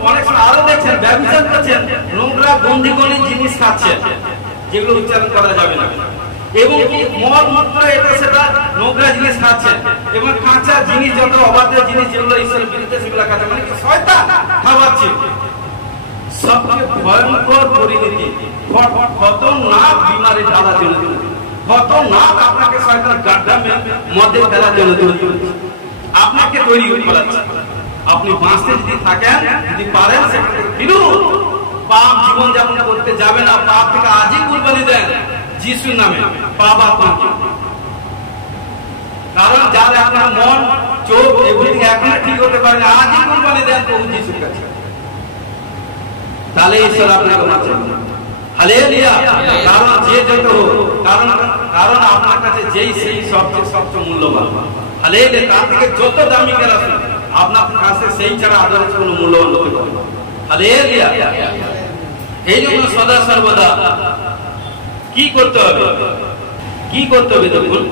অনেক সময় আরো দেখছেন ব্যভিচার করছেন, নোংরা গন্ধিগণি জিনিস খাচ্ছেন, যেগুলো উচ্চারণ করা যাবে না, এবং কি মল মূত্র এটা সেটা নোংরা জিনিস খাচ্ছেন, এবং কাঁচা জিনিস, যত অবাধ জিনিস যেগুলো ঈশ্বরের বিরুদ্ধে, সেগুলো খাচ্ছেন, মানে শয়তান খাওয়াচ্ছে। সবচেয়ে ভয়ঙ্কর পরিণতি, খতরনাক বিমারি ঢালার জন্য, খতরনাক আপনাকে শয়তান গাড্ডা মধ্যে ফেলার জন্য আপনাকে তৈরি করাচ্ছে। আপনি বাঁচতে যদি থাকেন, যদি পারেন ফিরুন, পাপ জীবন যাপন করতে যাবে না, পাপ থেকে আজই কুরবানি দেন যিশুর নামে, পাপ আপনাকে। কারণ যার আপনার মন চোখ এভরিথিং এখনো ঠিক হতে পারে না, আজই কুরবানি দেন প্রভু যিশুর কাছে, তাহলে ঈশ্বর আপনাকে বাঁচাবে। হালেলুয়া। কারণ যে যত কারণ আপনার কাছে যেই সেই সবচেয়ে মূল্যবান। হালেলুয়া। তার থেকে যত দামি কেরা আপনার কাছে সেই ছাড়া আদরের কোনো মূল্যবান হতে পারে না। হালেলুয়া। এই জন্য সদা সর্বদা কি করতে হবে, কি করতে হবে দেখুন,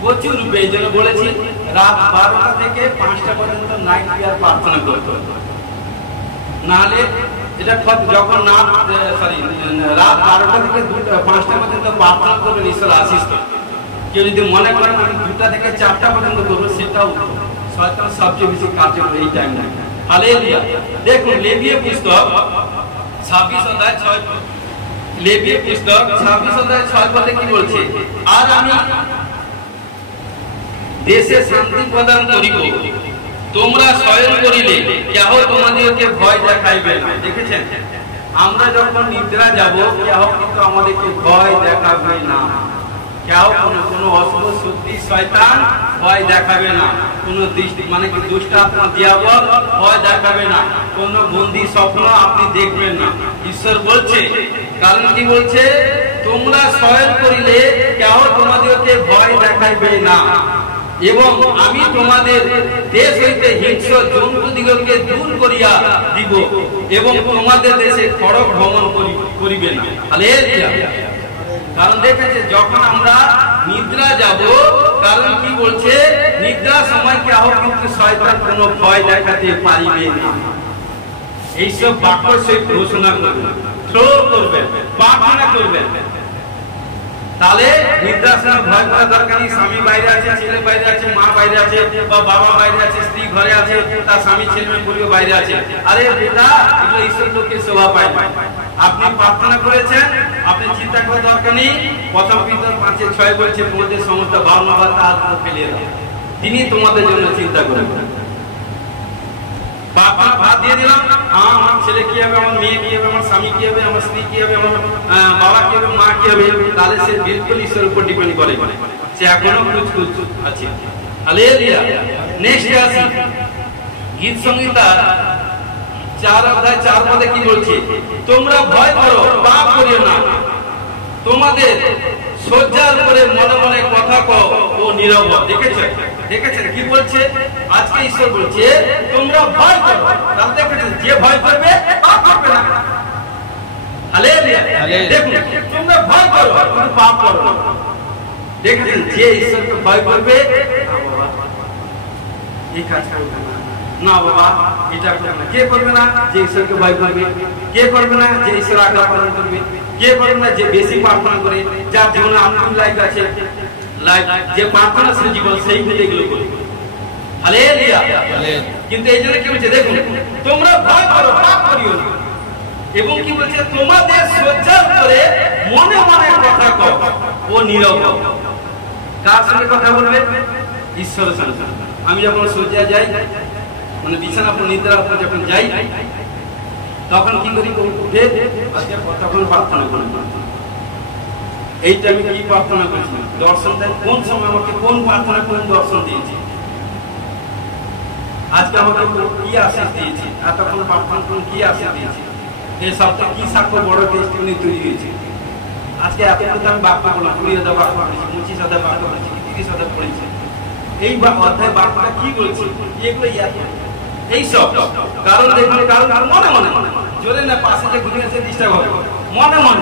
প্রচুর রূপে। এই জন্য বলেছি রাত 12টা থেকে 5টা পর্যন্ত নাইট প্রেয়ার প্রার্থনা করতে হবে। নাহলে এটা যখন রাত 12টা থেকে 5টা পর্যন্ত প্রার্থনা করবেন ঈশ্বর আশীষ পাবেন। কেউ যদি মনে করেন আমি 2টা থেকে 4টা পর্যন্ত করবো, সেটাও শয়তান সবচেয়ে বেশি কাজ করে এই টাইম না। হালেলুয়া। দেখুন লেবীয় পুস্তক 26 অধ্যায় 6 পদ, লেবীয় পুস্তক 26 অধ্যায় 6 পদে কি বলছে, আর আমি দেশে শান্তি প্রদান করিব, তোমরা শয়ন করিলে কেহ তোমাদেরকে ভয় দেখাইবে না। দেখেছেন, আমরা যখন নিদ্রা যাব কেহ কিন্তু আমাদেরকে ভয় দেখাবে না, কেউ কোনো অশুভ শক্তি শয়তান ভয় দেখাবে না, কোনো দৃষ্টি মানে কি দুষ্টাত্মা দিয়াবল ভয় দেখাবে না, কোনো বন্দি স্বপ্ন আপনি দেখবেন না। ঈশ্বর বলছে, কারণ কি বলছে, তোমরা শয়ন করিলে কেউ তোমাদেরকে ভয় দেখাইবে না, এবং আমি তোমাদের দেশ হইতে হিংস্র জন্তু দিগকে দূর করিয়া দিব, এবং তোমাদের দেশে খড়গ ভ্রমণ করিবে না। হালেলুয়া। কারণ দেখেছে যখন আমরা নিদ্রা যাব, কারণ কি বলছে, নিদ্রার সময় কেউ কিন্তু শয়তান কোনো ভয় দেখাতে পারিবে না। এইসব বাক্য সহিত ঘোষণা করবেন, থ্রো করবেন, প্রার্থনা করবেন। তাহলে নিদ্রার সময় ভয় করার দরকার নেই। স্বামী বাইরে আছে, ছেলে বাইরে আছে, মা বাইরে আছে, বা বাবা বাইরে আছে, স্ত্রী ঘরে আছে, তার স্বামী ছেলে মেয়ে বাইরে আছে। আরে বেটা, এগুলো ঈশ্বর লোকের শোভা পায়। আপনি প্রার্থনা করেছেন, আপনি চিন্তা করার দরকার নেই। প্রথম পিতর 5:6 বলছে, তোমাদের সমস্ত ভাবনা বা তার উপর ফেলে দাও, তিনি তোমাদের জন্য চিন্তা করবেন। বাবা ভাত দিয়ে দিলাম, আমার ছেলে কি হবে, আমার মেয়ে কি হবে, আমার স্বামী কি হবে, আমার স্ত্রী কি হবে, আমার বাবা কি হবে, মা কি হবে, তাহলে সে বিলকুল ঈশ্বরের উপর ডিপেন্ড করে, সে এখনো খুঁজ আছে। হালেলুয়া। নেক্সট আসি গীত সংহিতা 4 অধ্যায় 4 পদে কি বলছে, তোমরা ভয় করো, পাপ করিও না, তোমাদের শয্যার উপরে মনে মনে কথা কও ও নীরব। দেখেছেন কি বলছে, আজকে ঈশ্বর বলছে তোমরা ভয় করো। তাহলে দেখেছেন, যে ভয় করবে পাপ করবে না। হালেলুয়া। দেখুন, তোমরা ভয় করো কিন্তু পাপ করো না। দেখেছেন, যে ঈশ্বরকে ভয় করবে, এই কাজ করবে না বাবা, এটা করবে না। কে করবে না? যে ঈশ্বরকে ভয় করবে। কে করবে না? যে ঈশ্বর আজ্ঞা পালন করবে। কে করবে না? যে বেশি প্রার্থনা করে, যার জীবনে আত্মিক লাইফ আছে, যে প্রার্থনাশীল জীবন, সেই থেকে এগুলো করবে। হালেলুয়া। কিন্তু এই জন্য কি বলছে, দেখুন, তোমরা ভয় করো, পাপ করিও না, এবং কি বলছে, তোমাদের শয্যার উপরে মনে মনে কথা কও ও নীরব। কার সঙ্গে কথা বলবে? ঈশ্বরের সঙ্গে। আমি যখন শয্যায় যাই, মানে বিছানা নিদ্রা যখন যাই, তখন কি করি, উঠে তখন প্রার্থনা করি। এইটা আমি কি প্রার্থনা করছি, দর্শন দেন কোন সময় আমাকে, কোন প্রার্থনা কোন দর্শন দিয়েছি, আজকে আমাকে কি আশীষ দিয়েছি, এতক্ষণ প্রার্থনা করুন কি আশীষ দিয়েছি, এই সপ্তাহে কি সাক্ষ্য বড় টেস্টিমনি তৈরি হয়েছে। আজকে এত আমি বাক্য বললাম, 20,000 বাক্য পড়েছি, 25,000 বাক্য পড়েছি, 30,000 পড়েছি। এই অধ্যায় বাক্যটা কি বলছি, এগুলো এইসব কারণ দেখুন, কারণ মনে মনে জোরে না, পাশে যে ঘুরে আছে ডিস্টার্ব হবে, মনে মনে।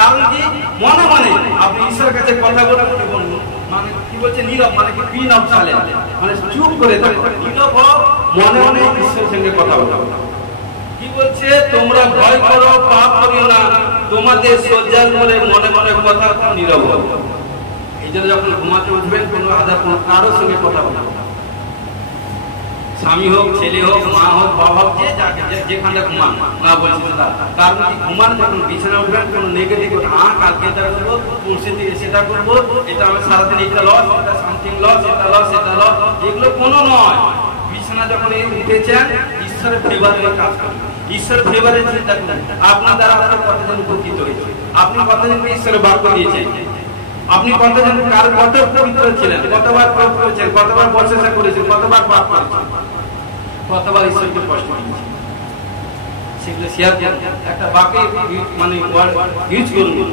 কারণ কি মনে মনে আপনি ঈশ্বরের কাছে কথা বলে বলুন, মানে কি বলছে, নীরব মানে কি পিন অফ সাইলেন্স, মানে চুপ করে থাকবে, নীরব মনে মনে ঈশ্বরের সঙ্গে কথা বলা। কি বলছে, তোমরা ভয় করো, পাপ করিও না, তোমাদের শয্যার উপরে মনে মনে কথা নীরব। এই জন্য যখন ঘুমাতে উঠবেন, কোনো কারোর সঙ্গে কথা বলবেন, স্বামী হোক, ছেলে হোক, মা হোক, বাবা হোক, যেখানে ঘুমান না বলছে। কারণ কি, ঘুমান যখন বিছানা উঠবেন, কোনো নেগেটিভ কালকে এটা করবো, পরশু থেকে সেটা করবো, এটা আমার সারাদিন এটা লস, এটা সামথিং লস, এটা লস, এটা লস, এগুলো কোনো নয়। বিছানা যখন উঠেছেন ঈশ্বরের ফেভারে কাজ করেন, ঈশ্বরের ফেভারে চিন্তা করেন আপনার দ্বারা কতজন উপকৃত হয়েছে, আপনি কতজনকে ঈশ্বরের বাক্য দিয়েছেন, আপনি কতজন কার কত পবিত্র ছিলেন, কতবার পাপ করেছেন, কতবার প্রশংসা করেছেন, কতবার পাপ করেছেন, কতবার ঈশ্বরকে কষ্ট দিয়েছেন, সেগুলো শেয়ার করুন। একটা বাক্যে মানে ইউজ করুন,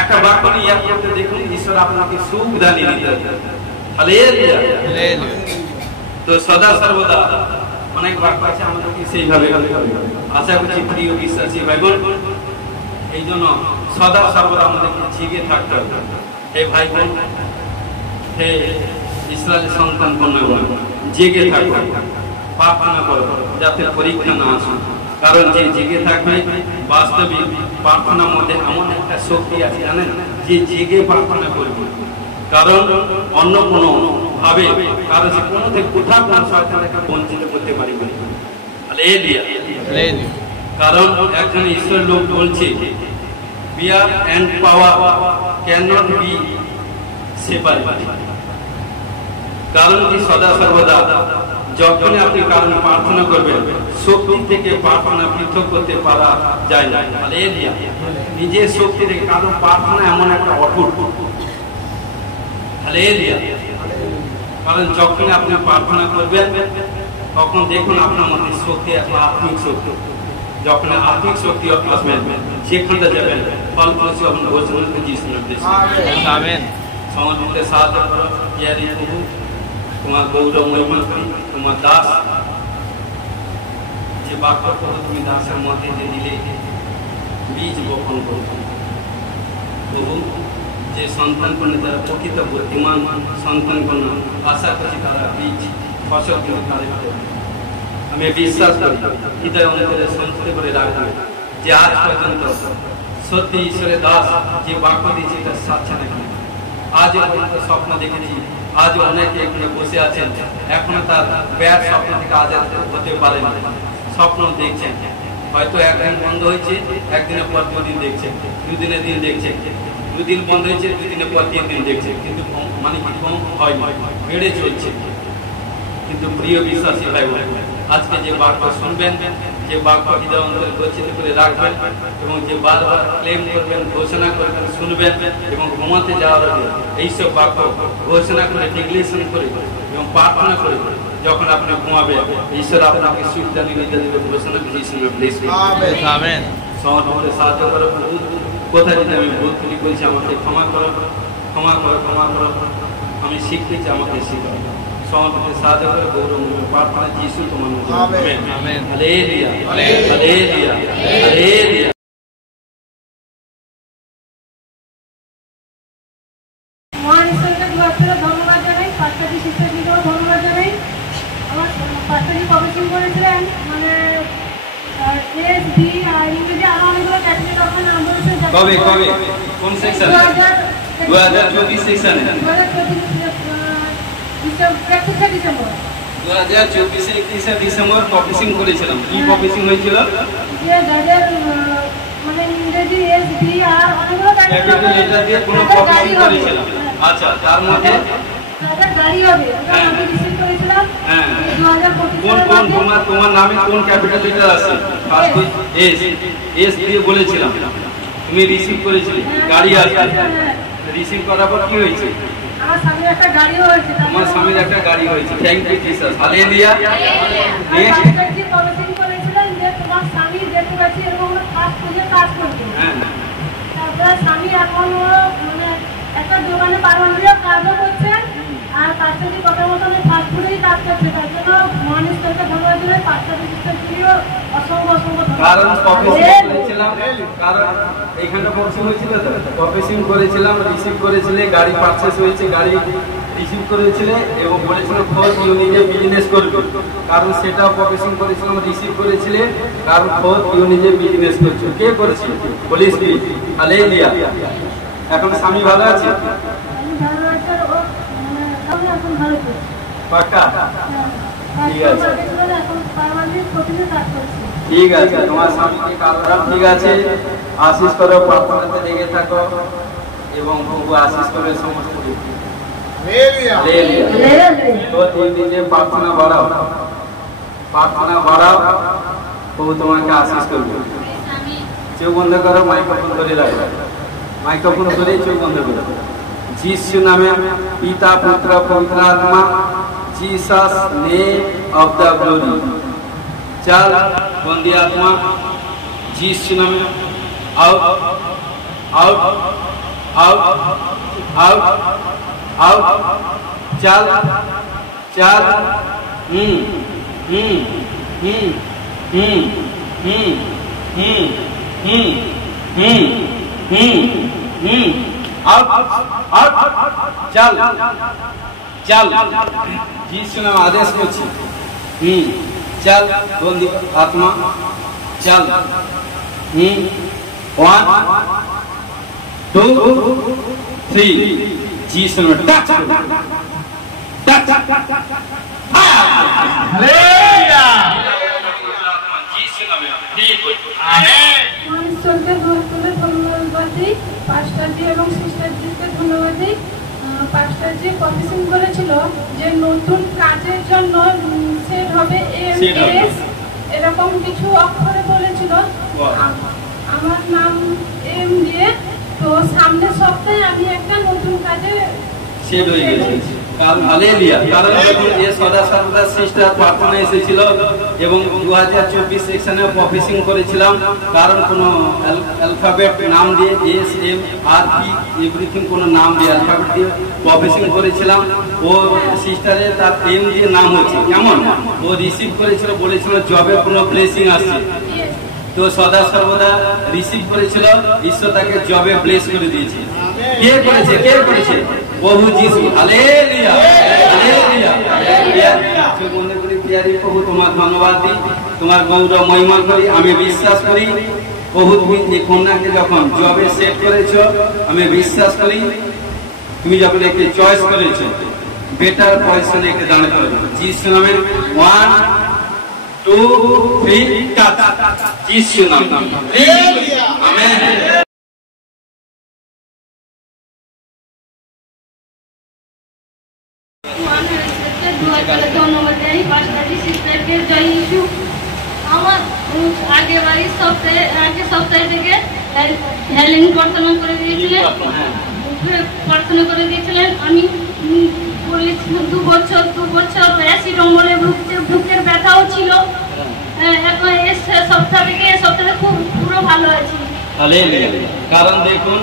একটা বাক্য নিয়ে ইয়াদ করতে দেখুন ঈশ্বর আপনাকে সুখ দানিয়ে দিতে। হালেলুয়া। তো সদা সর্বদা অনেক বাক্য আছে আমাদেরকে সেইভাবে আশা করছি প্রিয় বিশ্বাসী ভাই বোন, এই জন্য সদা সর্বদা আমাদেরকে জেগে থাকতে হবে। হে ভাই বোন, হে ইসরায়েলের সন্তান কন্যাগণ, জেগে থাকবে, প্রার্থনা করো যাতে পরীক্ষা না আসে। কারণ যে জেগে থাকবে বাস্তবিক প্রার্থনার মধ্যে এমন একটা শক্তি আছে জানেন, যে জেগে প্রার্থনা করবে। কারণ অন্য কোনো ভাবে কারণ সে কোনো থেকে কোথাও কোনো শয়তানকে বঞ্চিত করতে পারবে না। হালেলুয়া। কারণ একজন ঈশ্বরের লোক বলছে fear and power cannot be separated। কারণ কি সদা সর্বদা যখন আপনি কারণ প্রার্থনা করবেন শক্তি থেকে প্রার্থনা পৃথক করতে পারা যায় না। হালেলুয়া। নিজের শক্তি থেকে কারণ প্রার্থনা এমন একটা অটুট। হালেলুয়া। কারণ যখন আপনি প্রার্থনা করবেন তখন দেখুন আপনার মধ্যে শক্তি আছে, আত্মিক শক্তি। যখন আত্মিক শক্তি আসবেন সেখানটা যাবেন ফল ফলছি আপনি ঘোষণা আমেন। সমর্থনের সাহায্য করো ইয়ারি প্রভু, তোমার গৌরব মহিমা করি, তোমার দাস যে বাক্য তুমি দাসের মধ্যে যে দিলে বীজ বপন করো প্রভু, যে সন্তান কন্যা যারা প্রকৃত বুদ্ধিমান সন্তান কন্যা আশা করছি তারা বীজ ফসল কিন্তু তাদের আমি বিশ্বাস করি হৃদয় অন্তরে সঞ্চিত করে রাখবে যে আজ পর্যন্ত সত্যি ঈশ্বরের দাস যে বাক্য দিয়েছে এটা সাচ্ছে নাকি। আজ পর্যন্ত স্বপ্ন দেখেছি, আজ অনেকে এখানে বসে আছেন এখনো তার ব্যাড স্বপ্ন থেকে আজাদ হতে পারেন, স্বপ্ন দেখছেন, হয়তো একদিন বন্ধ হয়েছে, একদিনের পর দুদিন দেখছেন, দুদিনের দিন দেখছেন, দুদিন বন্ধ হয়েছে, দুদিনের পর 3 দিন দেখছেন, কিন্তু মানে কি কম হয় বেড়ে চলছে। কিন্তু প্রিয় বিশ্বাসী ভাই আজকে যে বাক্য শুনবেন, যে বাক্য হৃদয় অন্তরে গচ্ছিত করে রাখবেন এবং যে বারবার ক্লেম করবেন, ঘোষণা করবেন, শুনবেন এবং ঘুমাতে যাওয়ার আগে এইসব বাক্য ঘোষণা করে ডিক্লেরেশন করে এবং প্রার্থনা করে যখন আপনি ঘুমাবেন ঈশ্বর আপনাকে সুখ জানিয়ে দিতে দেবে। ঘোষণা করে ঈশ্বরের ব্লেস করবেন। আমেন। সমর্থনের সাহায্য করো প্রভু, কোথায় যদি আমি ভুল ত্রুটি করেছি আমাকে ক্ষমা করো, ক্ষমা করো, ক্ষমা করো, আমি শিখতে চাই আমাকে শিখো। সমর্থনের সাহায্য করে গৌরব প্রার্থনা যিশু তোমার নামে amen. Amen. Hallelujah. Hallelujah. Hallelujah. মহান ঈশ্বরকে ধন্যবাদ জানাই, পাঁচটাটি শিক্ষার্থীকেও ধন্যবাদ জানাই। আমার পাঁচটাটি প্রফেশন করেছিলেন মানে এসডি আর ইংরেজি আরো অনেকগুলো ক্যাটাগরি তখন নাম বলেছে। কবে কবে কোন সেকশন? 2024 সেকশনে 2024 ডিসেম্বর 2024 ডিসেম্বর প্রফেসিং করেছিলাম। কি প্রফেসিং হয়েছিল? যে যাদের মানে ইংরেজি এসডি আর অনেকগুলো ক্যাপিটাল লেটার দিয়ে কোন প্রফেসিং করেছিলাম। আচ্ছা, তার মধ্যে গাড়ি হবে আমি রিসিভ করেছিলাম। হ্যাঁ, 2025 কোন তোমার নামে কোন ক্যাপিটাল লেটার আছে? ফার্স্ট এস, এস দিয়ে বলেছিলাম, তুমি রিসিভ করেছিলে। গাড়ি আছে, রিসিভ করার পর কি হয়েছে? আমার সামনে একটা গাড়ি হয়েছে। তোমার সামনে একটা গাড়ি হয়েছে। Thank you Jesus. Hallelujah. Next যে প্রফেসিং করেছিলেন যে তোমার স্বামী দেখতে পাচ্ছি এরকম কাজ খুঁজে কাজ করবে। হ্যাঁ, তারপরে স্বামী এখন মানে একটা দোকানে পারমানেন্ট কাজও করছে আর তার সাথে কথা মতন ফাস্ট ফুডেই কাজ করছে। তার জন্য মহান ঈশ্বরকে ধন্যবাদ দিলে পাঁচটা শিক্ষার্থীও অসংখ্য অসংখ্য কারণ ধন্যবাদ। এইখানে প্রফেসিং হয়েছিল তো, প্রফেসিং করেছিলাম, রিসিভ করেছিলে, গাড়ি পারচেস হয়েছে, গাড়ি রিসিভ করেছিলে এবং বলেছিল খোঁজ ইউনিটে বিজনেস করবে। কারণ সেটা প্রফেসিং করেছিলাম, রিসিভ করেছিলে, কারণ খোঁজ ইউনিটে বিজনেস করছে। কে করেছে? হোলি স্পিরিট। হালেলুয়া। এখন স্বামী ভালো আছে? আমি ভালো আছি, ও মানে আমি এখন ভালো আছি। পাক্কা? ঠিক আছে, এখন পারমানেন্ট প্রতিদিন কাজ করছি। ঠিক আছে। তোমার স্বামীকে কালরাম ঠিক আছে, আশিস করো, প্রার্থনাতে লেগে থাকো এবং প্রভু আশিস করে সমস্ত तो तीन दिन प्रार्थना बढ़ाओ प्रभु तुम्हें आशीष करबे चोख बंद करो माइक्रोफोन करे राखो माइक्रोफोन करे चोख बंद करो जीसु नामे पिता पुत्र पवित्र आत्मा Jesus name of the glory चल बंदी आत्मा जीसु नामे out out out out out चल चल चल चल जीसु नाम आदेश করছি चल बंदी आत्मा चल 1 2 3 जीसु नाम टच टच हालेलुया जीसु नाम ठीक आमेन ঈশ্বরকে ধন্যবাদ দিই পাস্টারজি এবং সিস্টারজিকে ধন্যবাদ দিই পাস্টারজি প্রমিশন করেছিল যে নতুন কাজের জন্য সেট হবে এমএস এরকম কিছু অক্ষরে বলেছিল আমার নাম এম দিয়ে তো সামনের সপ্তাহে আমি একটা নতুন কাজে সেট হয়ে গেছে কারণ হালেলুয়া কারণ যখন এই সদা সর্বদা সিস্টার প্রার্থনা এসেছিল এবং 2024 সেকশনে প্রফেসিং করেছিলাম কারণ কোন অ্যালফাবেট নাম দিয়ে S M R P everything কোন নাম দিয়ে অ্যালফাবেট দিয়ে প্রফেসিং করেছিলাম ও সিস্টারের তার এম দিয়ে নাম হচ্ছে কেমন ও রিসিভ করেছিল বলেছিল জবে কোনো ব্লেসিং আসছে তো সদা সর্বদা রিসিভ করেছিল ঈশ্বর তাকে জবে ব্লেস করে দিয়েছে কে করেছে প্রভু যিশু হালেলুয়া হালেলুয়া হালেলুয়া চোখ বন্ধ করে প্রিয়ারি প্রভু তোমার ধন্যবাদ দিই তোমার গৌরব মহিমা করি আমি বিশ্বাস করি প্রভু তুমি এই কন্যাকে যখন জবে সেট করেছো আমি বিশ্বাস করি তুমি যখন একে চয়েস করেছো বেটার পজিশনে একে দান করবে যিশু নামে 1 2 3 টাচ যিশু নামে হালেলুয়া আমেন আমার আগে সপ্তাহে থেকে হেলেন প্রার্থনা করে দিয়েছিলেন আমি বলেছিলাম 2 বছর অ্যাসিডমলে বুকের ব্যথাও ছিল এখন এই সপ্তাহে খুব পুরো ভালো আছি কারণ দেখুন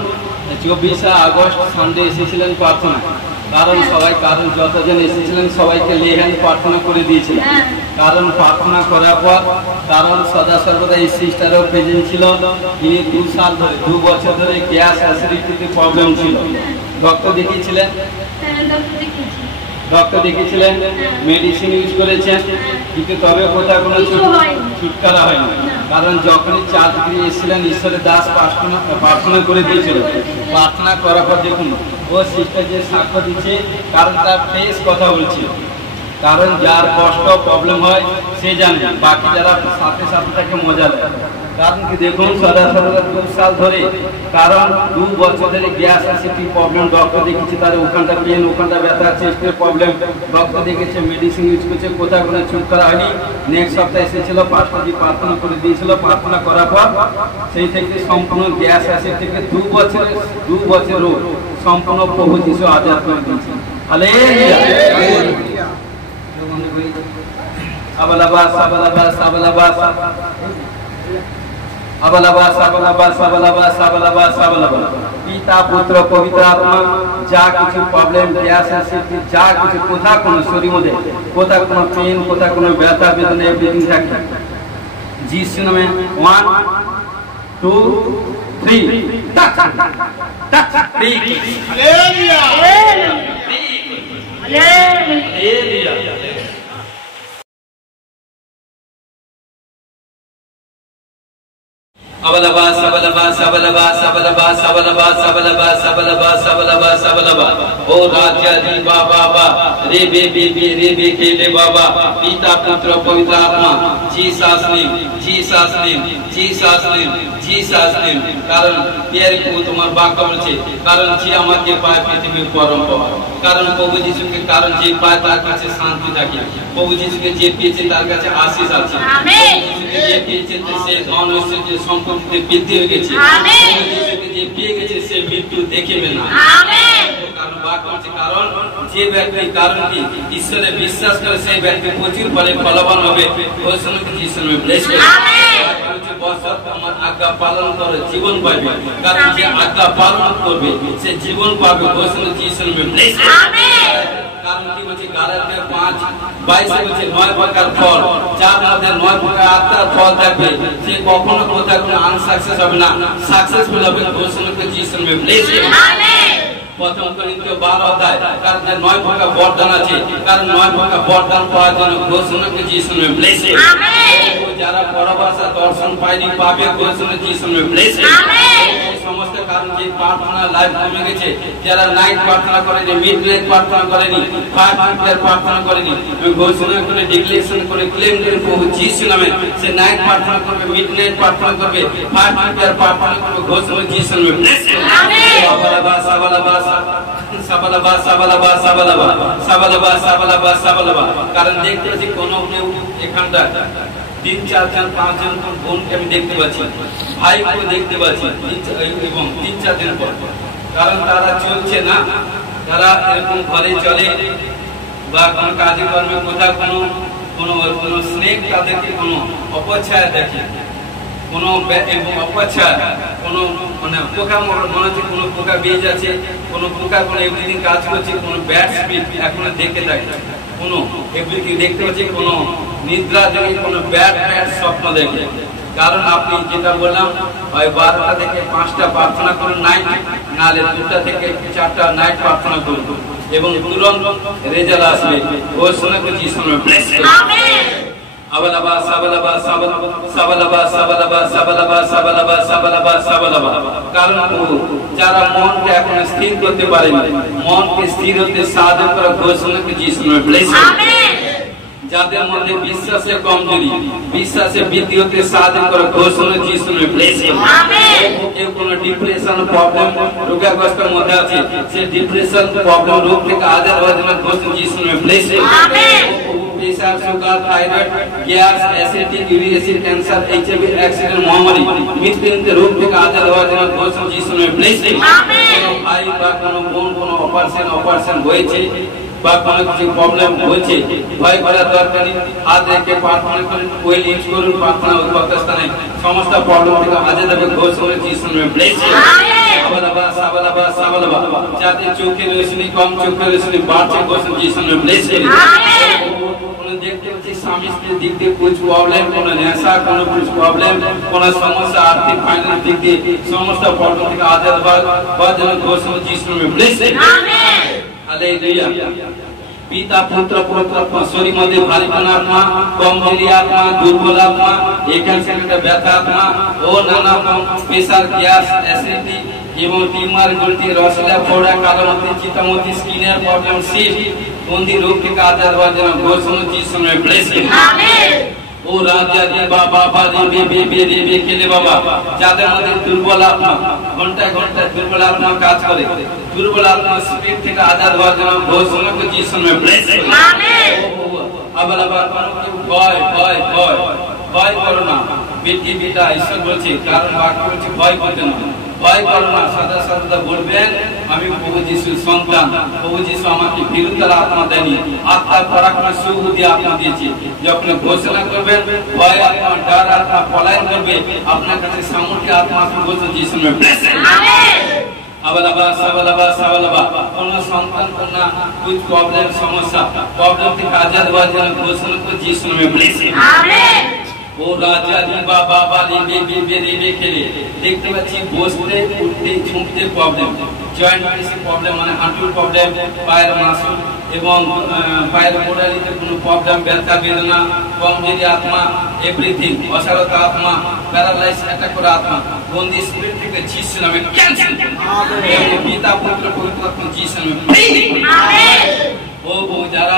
24 আগস্ট সানডে এসেছিলেন প্রার্থনা কারণ যতজন এসেছিলেন সবাইকে লেহেন প্রার্থনা করে দিয়েছিলেন কারণ প্রার্থনা করার পর কারণ সদা সর্বদা এই সিস্টারও প্রেজেন্ট ছিল তিনি 2 বছর ধরে গ্যাস অ্যাসিডিটিতে প্রবলেম ছিল ডক্টর দেখিয়েছিলেন মেডিসিন ইউজ করেছেন কিন্তু তবে কোথাও কোনো ছুটকারা হয়নি কারণ যখনই 4 ডিগ্রি এসেছিলেন ঈশ্বরের দাস প্রার্থনা করে দিয়েছিল প্রার্থনা করার পর দেখুন ও সিস্টার যে সাক্ষ্য দিচ্ছে কারণ তার ফেস কথা বলছিল কারণ যার কষ্ট প্রবলেম হয় সে জানে বাকি যারা সাথে তাকে মজা দেয় কারণ কি দেখুন সদা 2 সাল ধরে কারণ 2 বছর ধরে গ্যাস অ্যাসিডিটি প্রবলেম ডক্টর দেখেছি তার ওখানটা পেন ওখানটা ব্যথা চেস্টের প্রবলেম ডক্টর দেখেছে মেডিসিন ইউজ করছে কোথাও কোনো ছুটকারা হয়নি নেক্সট সপ্তাহে এসেছিল পাঁচটা দিন প্রার্থনা করে দিয়েছিল প্রার্থনা করার পর সেই থেকে সম্পূর্ণ গ্যাস অ্যাসিড থেকে 2 বছর সম্পূর্ণ প্রভু যিশু আজাদ করে দিয়েছে হালেলুয়া আবালাবাস পিতা পুত্র পবিত্র আত্মা যা কিছু প্রবলেম গ্যাস অ্যাসিড যা কিছু কোথাও কোনো শরীর মধ্যে কোথাও কোনো পেন কোথাও কোনো ব্যথা বেদনা এভরিথিং থাকে যিশু নামে 1 2 3 touch touch hallelujah hallelujah Abalabas, abalabas, abalabas, abalabas, abalabas, abalabas, abalabas, abalabas, abalabas. O Raja di Baba, रे बे बे बे रे बे खेले बाबा पिता पुत्र पवित्र आत्मा जीसास नेम जीसास नेम जीसास नेम जीसास नेम কারণ এর তোমার বাক্য বলছে কারণ যে আমাকে পায় পৃথিবীর পরম পাওয়া কারণ প্রভু যিশুকে কারণ যে পায় তার কাছে শান্তি থাকে প্রভু যিশুকে যে পেয়েছে তার কাছে আশীষ আছে আমেন যে পেয়েছে সে ধন ঐশ্বর্য সম্পত্তিতে বৃদ্ধি হয়ে গেছে আমেন যিশুকে যে পেয়ে গেছে সে মৃত্যু দেখবে না আমেন কারণ বাক্য বলছে কারণ যে ব্যক্তি কারণ কি ঈশ্বরে বিশ্বাস করে সেই ব্যক্তি প্রচুর ফলে ফলবান হবে ওই সময় যিশুর নামে ব্লেস করে আমেন আমার আজ্ঞা পালন করে জীবন পাবে কারণ যে আজ্ঞা পালন করবে সে জীবন পাবে ওই সময় যিশুর নামে ব্লেস আমেন কারণ কি বলছে গালাতিয়া 5:22 বলছে 9 প্রকার ফল যার মধ্যে 9 প্রকার আত্মার ফল থাকবে সে কখনো কোথাও কোনো আনসাকসেস হবে না সাকসেসফুল হবে ওই সময় যিশুর নামে ব্লেস আমেন প্রথম করিন্থীয় 12 অধ্যায় কারণ 9 প্রকার বরদান আছে কারণ 9 প্রকার বরদান পাওয়ার জন্য ঘোষণা করে যিশুর নামে ব্লেস আমেন যারা পরভাষা দর্শন পায়নি পাবে ঘোষণা যিশুর নামে ব্লেস আমেন সমস্ত কারণ যে প্রার্থনা লাইভ কমে গেছে যারা নাইট প্রার্থনা করেনি মিডনাইট প্রার্থনা করেনি 5 মিনিটের প্রার্থনা করেনি ঘোষণা করে ডিক্লেরেশন করে ক্লেম করে প্রভু যিশুর নামে সে নাইট প্রার্থনা করবে মিডনাইট প্রার্থনা করবে 5 মিনিটের প্রার্থনা করবে ঘোষণা যিশুর নামে ব্লেস আমেন সাবালাবা সাবালাবা সাবালাবা সাবালাবা সাবালাবা সাবালাবা সাবালাবা সাবালাবা কারণ দেখতে পাচ্ছি কোনো কেউ এখানটা 3-4 জন 5 জন বোনকে আমি দেখতে পাচ্ছি ভাইকে দেখতে পাচ্ছি এবং 3-4 দিন পর কারণ তারা চলছে না তারা এরকম ঘরে চলে বা কোনো কাজে কর্মে কোথাও কোনো স্নেক তাদেরকে কোনো অপছায়া দেখে কোনো অপছায়া কোনো মানে পোকা মনে হচ্ছে কোনো পোকা বেয়ে যাচ্ছে কোনো পোকা কোনো এভরিথিং কাজ করছে কোনো ব্যাড স্পিরিট এখন দেখতে থাকে কোনো এভরিথিং দেখতে পাচ্ছে কোনো নিদ্রা থেকে কোনো ব্যাড স্বপ্ন দেখে কারণ আপনি যেটা বললাম হয় 12টা থেকে 5টা প্রার্থনা করুন নাইট নালে 2টা থেকে 4টা নাইট প্রার্থনা করুন এবং তুরন্ত রেজাল্ট আসবে ওই সময় যিশুর নামে ব্লেস আমেন আবালাবা সাবালাবা সাবালাবা সাবালাবা সাবালাবা সাবালাবা সাবালাবা সাবালাবা কারণ যারা মনকে এখন স্থির করতে পারেনি মনকে স্থির হতে সাহায্য করা ঘোষণা করে যিশুর নামে ব্লেস আমেন যাদের মধ্যে বিশ্বাসের কমজোরি বিশ্বাসে বৃদ্ধি হতে সাহায্য করা ঘোষণা যিশুর নামে ব্লেস আমেন কেউ কোনো ডিপ্রেশন প্রবলেম রোগাগ্রস্তের মধ্যে আছে সে ডিপ্রেশন প্রবলেম রোগ থেকে আজাদ হওয়ার জন্য ঘোষণা যিশুর নামে bless amen pressure sugar thyroid gas acidity uric acid cancer HIV accident মহামারী মৃত্যুজনিত রোগ থেকে আজাদ হওয়ার জন্য ঘোষণা যিশুর নামে ব্লেস আমেন কোনো ভাই বা কোনো বোন কোনো অপারেশন হয়েছে বা কোনো কিছু প্রবলেম হয়েছে ভয় করার দরকার নেই হাত রেখে প্রার্থনা করুন ওয়েল ইউজ করুন প্রার্থনা স্থানে সমস্ত প্রবলেম থেকে আজাদ হবে ঘোষণা যিশুর নামে ব্লেস আমেন সাবালাবা সাবালাবা সাবালাবা যাদের চোখের রোশনি কম চোখের রোশনি বাড়ছে ঘোষণা যিশুর নামে ব্লেস আমেন দেখতে পাচ্ছি স্বামী স্ত্রীর দিক দিয়ে কিছু প্রবলেম কোনো নেশা কোনো প্রবলেম কোনো সমস্যা আর্থিক ফাইন্যান্স দিক দিয়ে সমস্ত প্রবলেম থেকে আজাদ হওয়ার জন্য ঘোষণা যিশুর নামে ব্লেস আমেন হালেলুয়া পিতা পুত্র পবিত্র শরীর মধ্যে ভারীপন আত্মা কমজোরি আত্মা দুর্বল আত্মা এখান সেখানে ব্যথা আত্মা ও নানা প্রেসার গ্যাস অ্যাসিডিটি এবং টিউমার গলতি রসলা ফোড়া কালোমতি চিতামতি স্কিনের প্রবলেম সিস্ট বন্দি রোগ থেকে আজাদ হওয়ার জন্য ঘোষণা যিশুর নামে ব্লেস আমেন ও রাজা রে বাবা রে বে খেলে বাবা যাদের মধ্যে দুর্বল আত্মা ঘন্টায় ঘন্টায় দুর্বল আত্মা কাজ করে দুর্বল আত্মা স্পিরিট থেকে আজাদ হওয়ার জন্য ঘোষণা করে যিশুর নামে ব্লেস আমেন আবালাবা ভয় করো না পৃথিবীটা ঈশ্বর বলছে কারণ বাক্য বলছে ভয় করতে না ভয় করো না সদা সদা বলবেন আমি প্রভু যিশুর সন্তান প্রভু যিশু আমাকে বিরুদ্ধের আত্মা দেয়নি আত্মার পরাক্রম সুবুদ্ধি আত্মা দিয়েছে যখন ঘোষণা করবেন ভয় আত্মা ডর আত্মা পলায়ন করবে আপনার কাছে সামর্থ্য আত্মা ঘোষণা যিশুর নামে ব্লেস আমেন আবালাবা সাবালাবা সাবালাবা কোন সন্তান কন্যা কুछ প্রবলেম সমস্যা প্রবলেম থেকে আজাদ হওয়ার জন্য ঘোষণা করে যিশুর নামে ব্লেস আমেন ও রাজা রে বাবা রে খেলে দেখতে পাচ্ছি বসতে উঠতে ঝুঁকতে প্রবলেম জয়েন্ট পেশি প্রবলেম মানে হাঁটুর প্রবলেম পায়ের মাসল এবং পায়ের গোড়ালিতে কোনো প্রবলেম ব্যথা বেদনা কমজোরি আত্মা এভরিথিং অসারতা আত্মা প্যারালাইজ অ্যাটাক করা আত্মা বন্দি স্পিরিট থেকে যিশুর নামে ক্যান্সেল আমেন পিতা পুত্র পবিত্র আত্মা যিশুর নামে আমেন ও যারা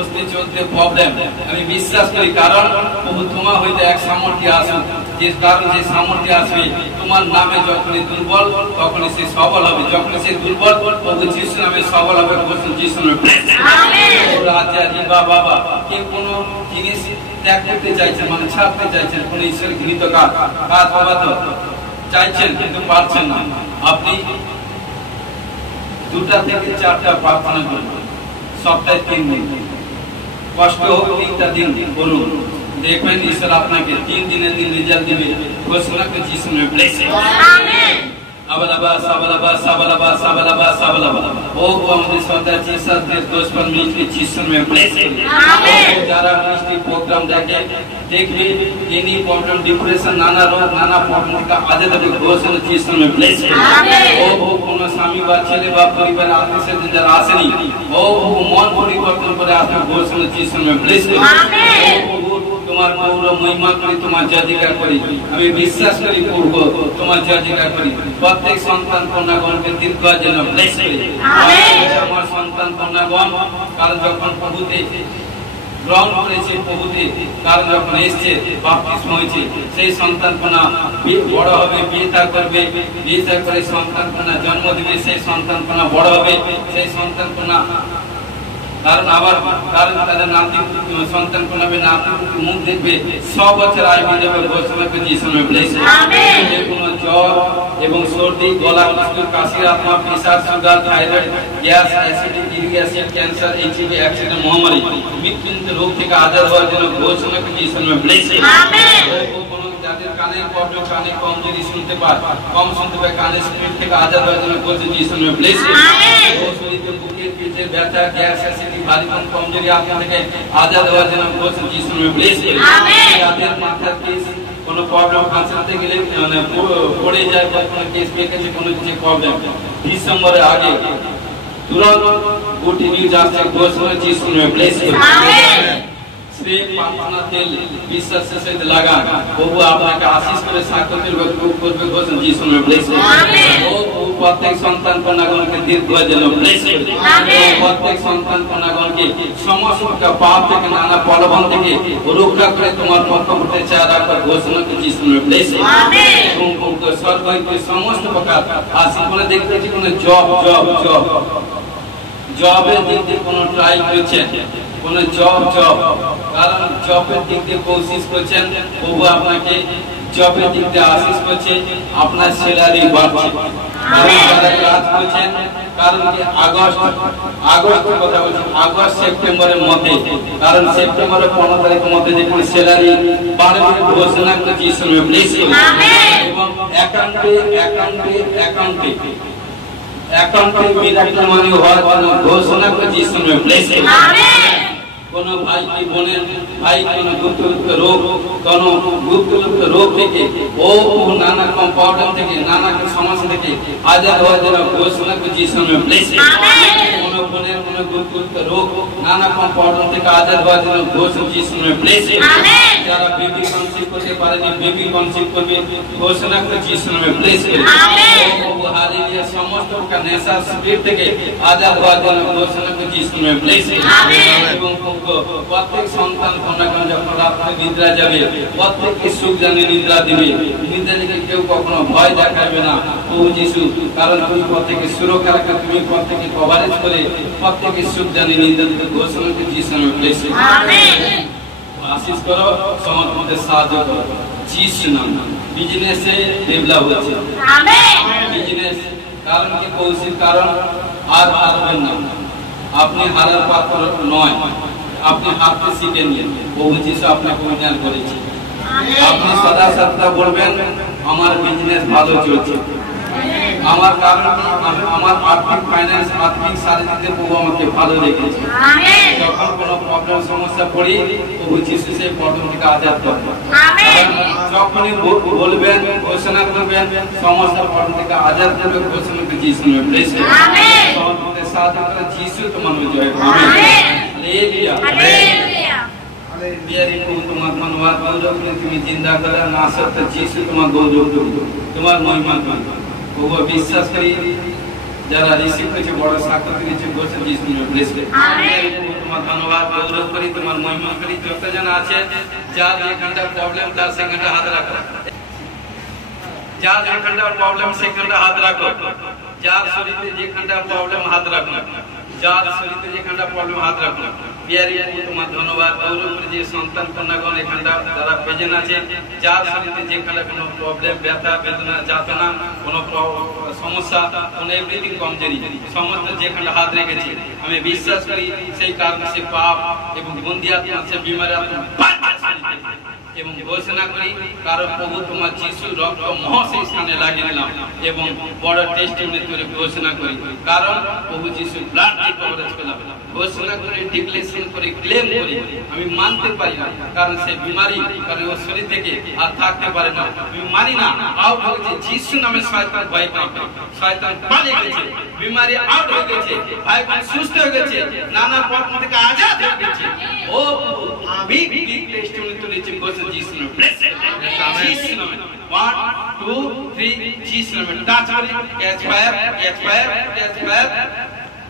বসতে চলতে প্রবলেম, আমি বিশ্বাস করি কারণ প্রভু তোমার হইতে এক সামর্থ্য আসুক, যে কারণ যে সামর্থ্য আসবে তোমার নামে যখনই দুর্বল তখনই সে সবল হবে, যখন সে দুর্বল প্রভু যিশু নামে সবল হবে। বলছেন যিশু নামে বাবা কে কোনো জিনিস ত্যাগ করতে চাইছেন, মানে ছাড়তে চাইছেন, কোন ঈশ্বর গৃহীত কাজ চাইছেন কিন্তু পারছেন না, আপনি 2টা থেকে 4টা প্রার্থনা করুন, সপ্তাহে 3 দিন, কষ্ট হোক 3টা দিন করুন, দেখবেন ঈশ্বর আপনাকে 3 দিনের দিন রেজাল্ট দিবে। ঘোষণা করছি শুনে ব্লেসিং আমেন। আবালাবা সাবালাবা সাবালাবা সাবালাবা সাবালাবা ও আমাদের সন্তান জিসাসের 10 মিনিট যিশু নামে ব্লেসিং আমেন। যারা মিষ্টি প্রোগ্রাম দেখবে এনি প্রবলেম, ডিপ্রেশন, নানা রোগ, নানা প্রবলেম থেকে আজাদ হবে। ঘোষণা যিশু নামে ব্লেসিং আমেন। ও কোন স্বামী বা ছেলে বা পরিবারের আত্মীয় যারা আসেনি, ও মন পরিবর্তন করে আসবে। ঘোষণা যিশু নামে ব্লেসিং আমেন। তোমার গৌরব মহিমা করি, তোমার জয়জয়কার করি, আমি বিশ্বাস করি প্রভু তোমার জয়জয়কার করি। প্রত্যেক সন্তান কন্যাগণকে দীর্ঘ যেন ব্লেস করি আমার সন্তান কন্যাগণ, কারণ যখন প্রভুতে গ্রহণ করেছে, প্রভুতে কারণ যখন এসছে বাপ্তিস্ম হয়েছে, সেই সন্তান কন্যা বড় হবে, বিয়ে থা করবে, বিয়ে থা করে সন্তান কন্যা জন্ম দিবে, সেই সন্তান কন্যা বড় হবে, সেই সন্তান কন্যা কারণ আবার কারণ তাদের নাতি সন্তান কোনাবে নাতি মুখ দেখবে, 100 বছর আয় হয়ে যাবে। ঘোষণা করছি সময় ব্লেসিং আমেন। যে কোনো জ্বর এবং সর্দি, গলা কষ্ট, কাশি, আত্মা, pressure, sugar, thyroid, gas, acidic, uric acid, cancer, HIV, accident, মহামারী, মৃত্যুজনিত রোগ থেকে আজাদ হওয়ার জন্য ঘোষণা করছি সময় ব্লেসিং আমেন। যাদের কানের প্রবলেম, কানে কম যদি শুনতে পায়, কম শুনতে পায়, কানের স্পিড থেকে আজাদ হওয়ার জন্য বলছে যিশুর নামে ব্লেসিং আমেন। ও শরীরে বুকের পিঠে ব্যথা, গ্যাস, অ্যাসিডিটি, ভারীপন, কমজোরি আপনার থেকে আজাদ হওয়ার জন্য বলছে যিশুর নামে ব্লেসিং আমেন। যাদের মাথার কেস কোনো প্রবলেম, ফাঁসাতে গেলে মানে পড়ে যায়, বা কোনো কেস পেকেছে, কোনো কিছু প্রবলেম, ডিসেম্বরের আগে তুরন্ত গুড নিউজ আসছে। ঘোষণা যিশুর নামে ব্লেসিং আমেন। প্রার্থনা তেল বিশ্বাসের সাথে লাগান, প্রভু আপনাকে আশীষ করে সাক্ষাৎ করবে। ঘোষণা যিশু নামে ব্লেসিং আমেন। ও প্রত্যেক সন্তান কন্যাগণকে দীর্ঘ যেন ব্লেসিং আমেন। প্রত্যেক সন্তান কন্যাগণকে সমস্ত পাপ থেকে, নানা প্রলোভন থেকে রক্ষা করে তোমার পক্ষ হতে চায় রাখবার। ঘোষণা যিশু নামে ব্লেসিং আমেন। এবং স্বর্গ হইতে সমস্ত প্রকার আশীষ করে দেখতেছি কোন জবের দিক দিয়ে কোন ট্রাই করেছেন, কোন জব কারণ জবের দিক দিয়ে কোশিশ করছেন, প্রভু আপনাকে জবের দিক দিয়ে আশীষ করছে, আপনার স্যালারি বাড়ছে। কাজ করছেন কারণ কি আগস্ট কথা বলছি, আগস্ট সেপ্টেম্বরের মধ্যে, কারণ সেপ্টেম্বরের 15 তারিখের মধ্যে দেখুন স্যালারি বাড়বে। ঘোষণা করছি যিশু নামে ব্লেসিং আমেন। এবং অ্যাকাউন্টে মিরাকেল মানি হওয়ার জন্য ঘোষণা করছি যিশু নামে ব্লেসিং আমেন। কোন ভাই কি বোনের ভাই কোন গুপ্ত রোগ থেকে, ও নানা প্রবলেম থেকে, নানা সমস্যা থেকে আজাদ হওয়ার জন্য ঘোষণা করছি যিশু নামে ব্লেসিং আমেন। কোন বোনের কোন গুপ্ত রোগ, নানা প্রবলেম থেকে আজাদ হওয়ার জন্য ঘোষণা যিশু নামে ব্লেসিং আমেন। যারা বেবি কনসিভ করতে পারেনি, বেবি কনসিভ করবে। ঘোষণা করছি যিশু নামে ব্লেসিং আমেন। হালেলুয়া। সমস্ত নেশা স্পিরিট থেকে আজাদ হওয়ার জন্য ঘোষণা করছি যিশু নামে ব্লেসিং আমেন। এবং প্রত্যেক সন্তান কন্যাগণ যখন রাত্রে নিদ্রা যাবে, প্রত্যেককে সুখ জানিয়ে নিদ্রা দিবে। নিদ্রা থেকে কেউ কখনো ভয় দেখাবে না প্রভু যিশু, কারণ তুমি প্রত্যেকে সুরক্ষা রাখা, তুমি প্রত্যেকে কভারেজ করে প্রত্যেকে সুখ জানিয়ে নিদ্রা দিতে। ঘোষণা করছি যিশু নামে ব্লেসিং আমেন। আশীষ করো, সমর্পণে সাহায্য করো যিশু নামে। বিজনেসে ডেভেলপ হচ্ছে আমেন। বিজনেস কারণ কি কৌশল, কারণ আর হারবেন না, আপনি হারার পাত্র নয়, আপনি হারতে শিখে নিন। প্রভু যিশু আপনাকে উন্নয়ন করেছে। আপনি সদা সত্তা বলবেন আমার বিজনেস ভালো চলছে, আমার কারণ আমার আর্থিক ফাইন্যান্স, আর্থিক সারিতে প্রভু আমাকে ভালো রেখেছে। যখন কোনো প্রবলেম সমস্যা পড়ি, প্রভু যিশু সেই প্রবলেম থেকে আজাদ করবে। যখনই বলবেন, ঘোষণা করবেন, সমস্যা প্রবলেম থেকে আজাদ করবে। ঘোষণা করবে যিশু নামে ব্লেসিং আমেন। তোমাদের সাথে করে যিশু তোমার জয় করবে। Hallelujah hallelujah. বিয়ারি প্রভু তোমার ধন্যবাদ, গৌরব তুমি জিন্দা করা না সত্য যিশু তোমার গৌরব, তোমার মহিমা। প্রভু বিশ্বাস করি যারা রিসিভ করেছে বড় সাক্ষাৎ দিয়েছে বলছে যিশুর ব্লেসড তোমার ধন্যবাদ গৌরব করি তোমার মহিমা করি যত জন আছে যার যেখানটা প্রবলেম তার সেখানটা হাত রাখো যার যেখানটা প্রবলেম সেখানটা হাত রাখো যার শরীরে যেখানটা প্রবলেম হাত রাখো যার শরীরে যেখানটা প্রবলেম হাত রাখো বিয়ারি তোমার ধন্যবাদ গৌরব করি যে সন্তান কন্যাগণ এখানটা যারা প্রেজেন্ট আছে যার শরীরে যেখানটা কোনো প্রবলেম ব্যথা বেদনা যাতনা কোনো সমস্যা কোনো এভরিথিং কমজোরি সমস্ত যেখানটা হাত রেখেছে আমি বিশ্বাস করি সেই কারণে সে পাপ এবং বন্দি আত্মা সে বিমারি আত্মা এবং ঘোষণা করি কারণ প্রভু তোমার যিশুর রক্ত মহাশয় স্থানে লাগিয়ে দিলাম এবং বড় টেস্টিমনি করে ঘোষণা করি কারণ প্রভু যিশুর ব্লাড কভারেজ পেলাম ঘোষণা করে ডিক্লেরেশন করে ক্লেম করি আমি মানতে পারি না কারণ সেই বিমারি কারণ ওর শরীর থেকে আর থাকতে পারে না আমি মানি না আউট হয়েছে যিশু নামে শয়তান ভয় কাঁপে শয়তান পালিয়ে গেছে বিমারি আউট হয়ে গেছে ভাই বোন সুস্থ হয়ে গেছে নানা প্রবলেম থেকে আজাদ হয়ে গেছে ও আমি টেস্টিমনি তুলেছি ঘোষণা যিশু নামে ব্লেসড যিশু নামে 1 2 3 যিশু নামে টাচ করি catch fire catch fire catch fire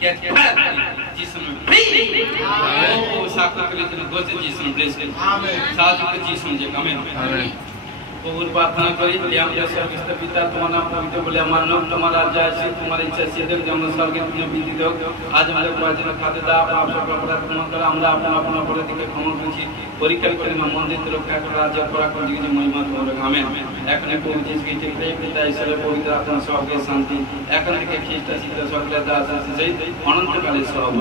catch fire যিশু নামে ফ্রি ও সাক্ষাৎ করে তুমি ঘোষণা যিশু নামে ব্লেসড আমেন সাহায্য করে যিশু নামে আমেন আমেন প্রভুর প্রার্থনা করি আমাদের স্বর্গস্থ পিতা তোমার নাম পবিত্র বলে আমার নাম তোমার রাজ্য আসে তোমার ইচ্ছা সিদ্ধ যেমন স্বর্গে তুমি বিধি হোক আজ আমাদের প্রয়োজনীয় খাদ্য দাও আপনার অপরাধ ক্ষমা করে আমরা আপনার অপরাধ থেকে ক্ষমা করছি পরীক্ষা করে না মন্দির রক্ষা করে রাজ্য করা করে দিকে মহিমা তোমার আমেন এখন প্রভু যিশুকে ঠিক পিতা ঈশ্বরের পবিত্র আত্মা স্বর্গে শান্তি এখন থেকে খ্রিস্ট সিদ্ধ সকলের দাস আছে সেই অনন্তকালে সব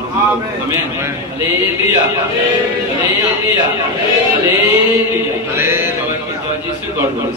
আমেন হালেলুয়া হালেলুয়া হালেলুয়া সবাইকে জয় যিশু গড গড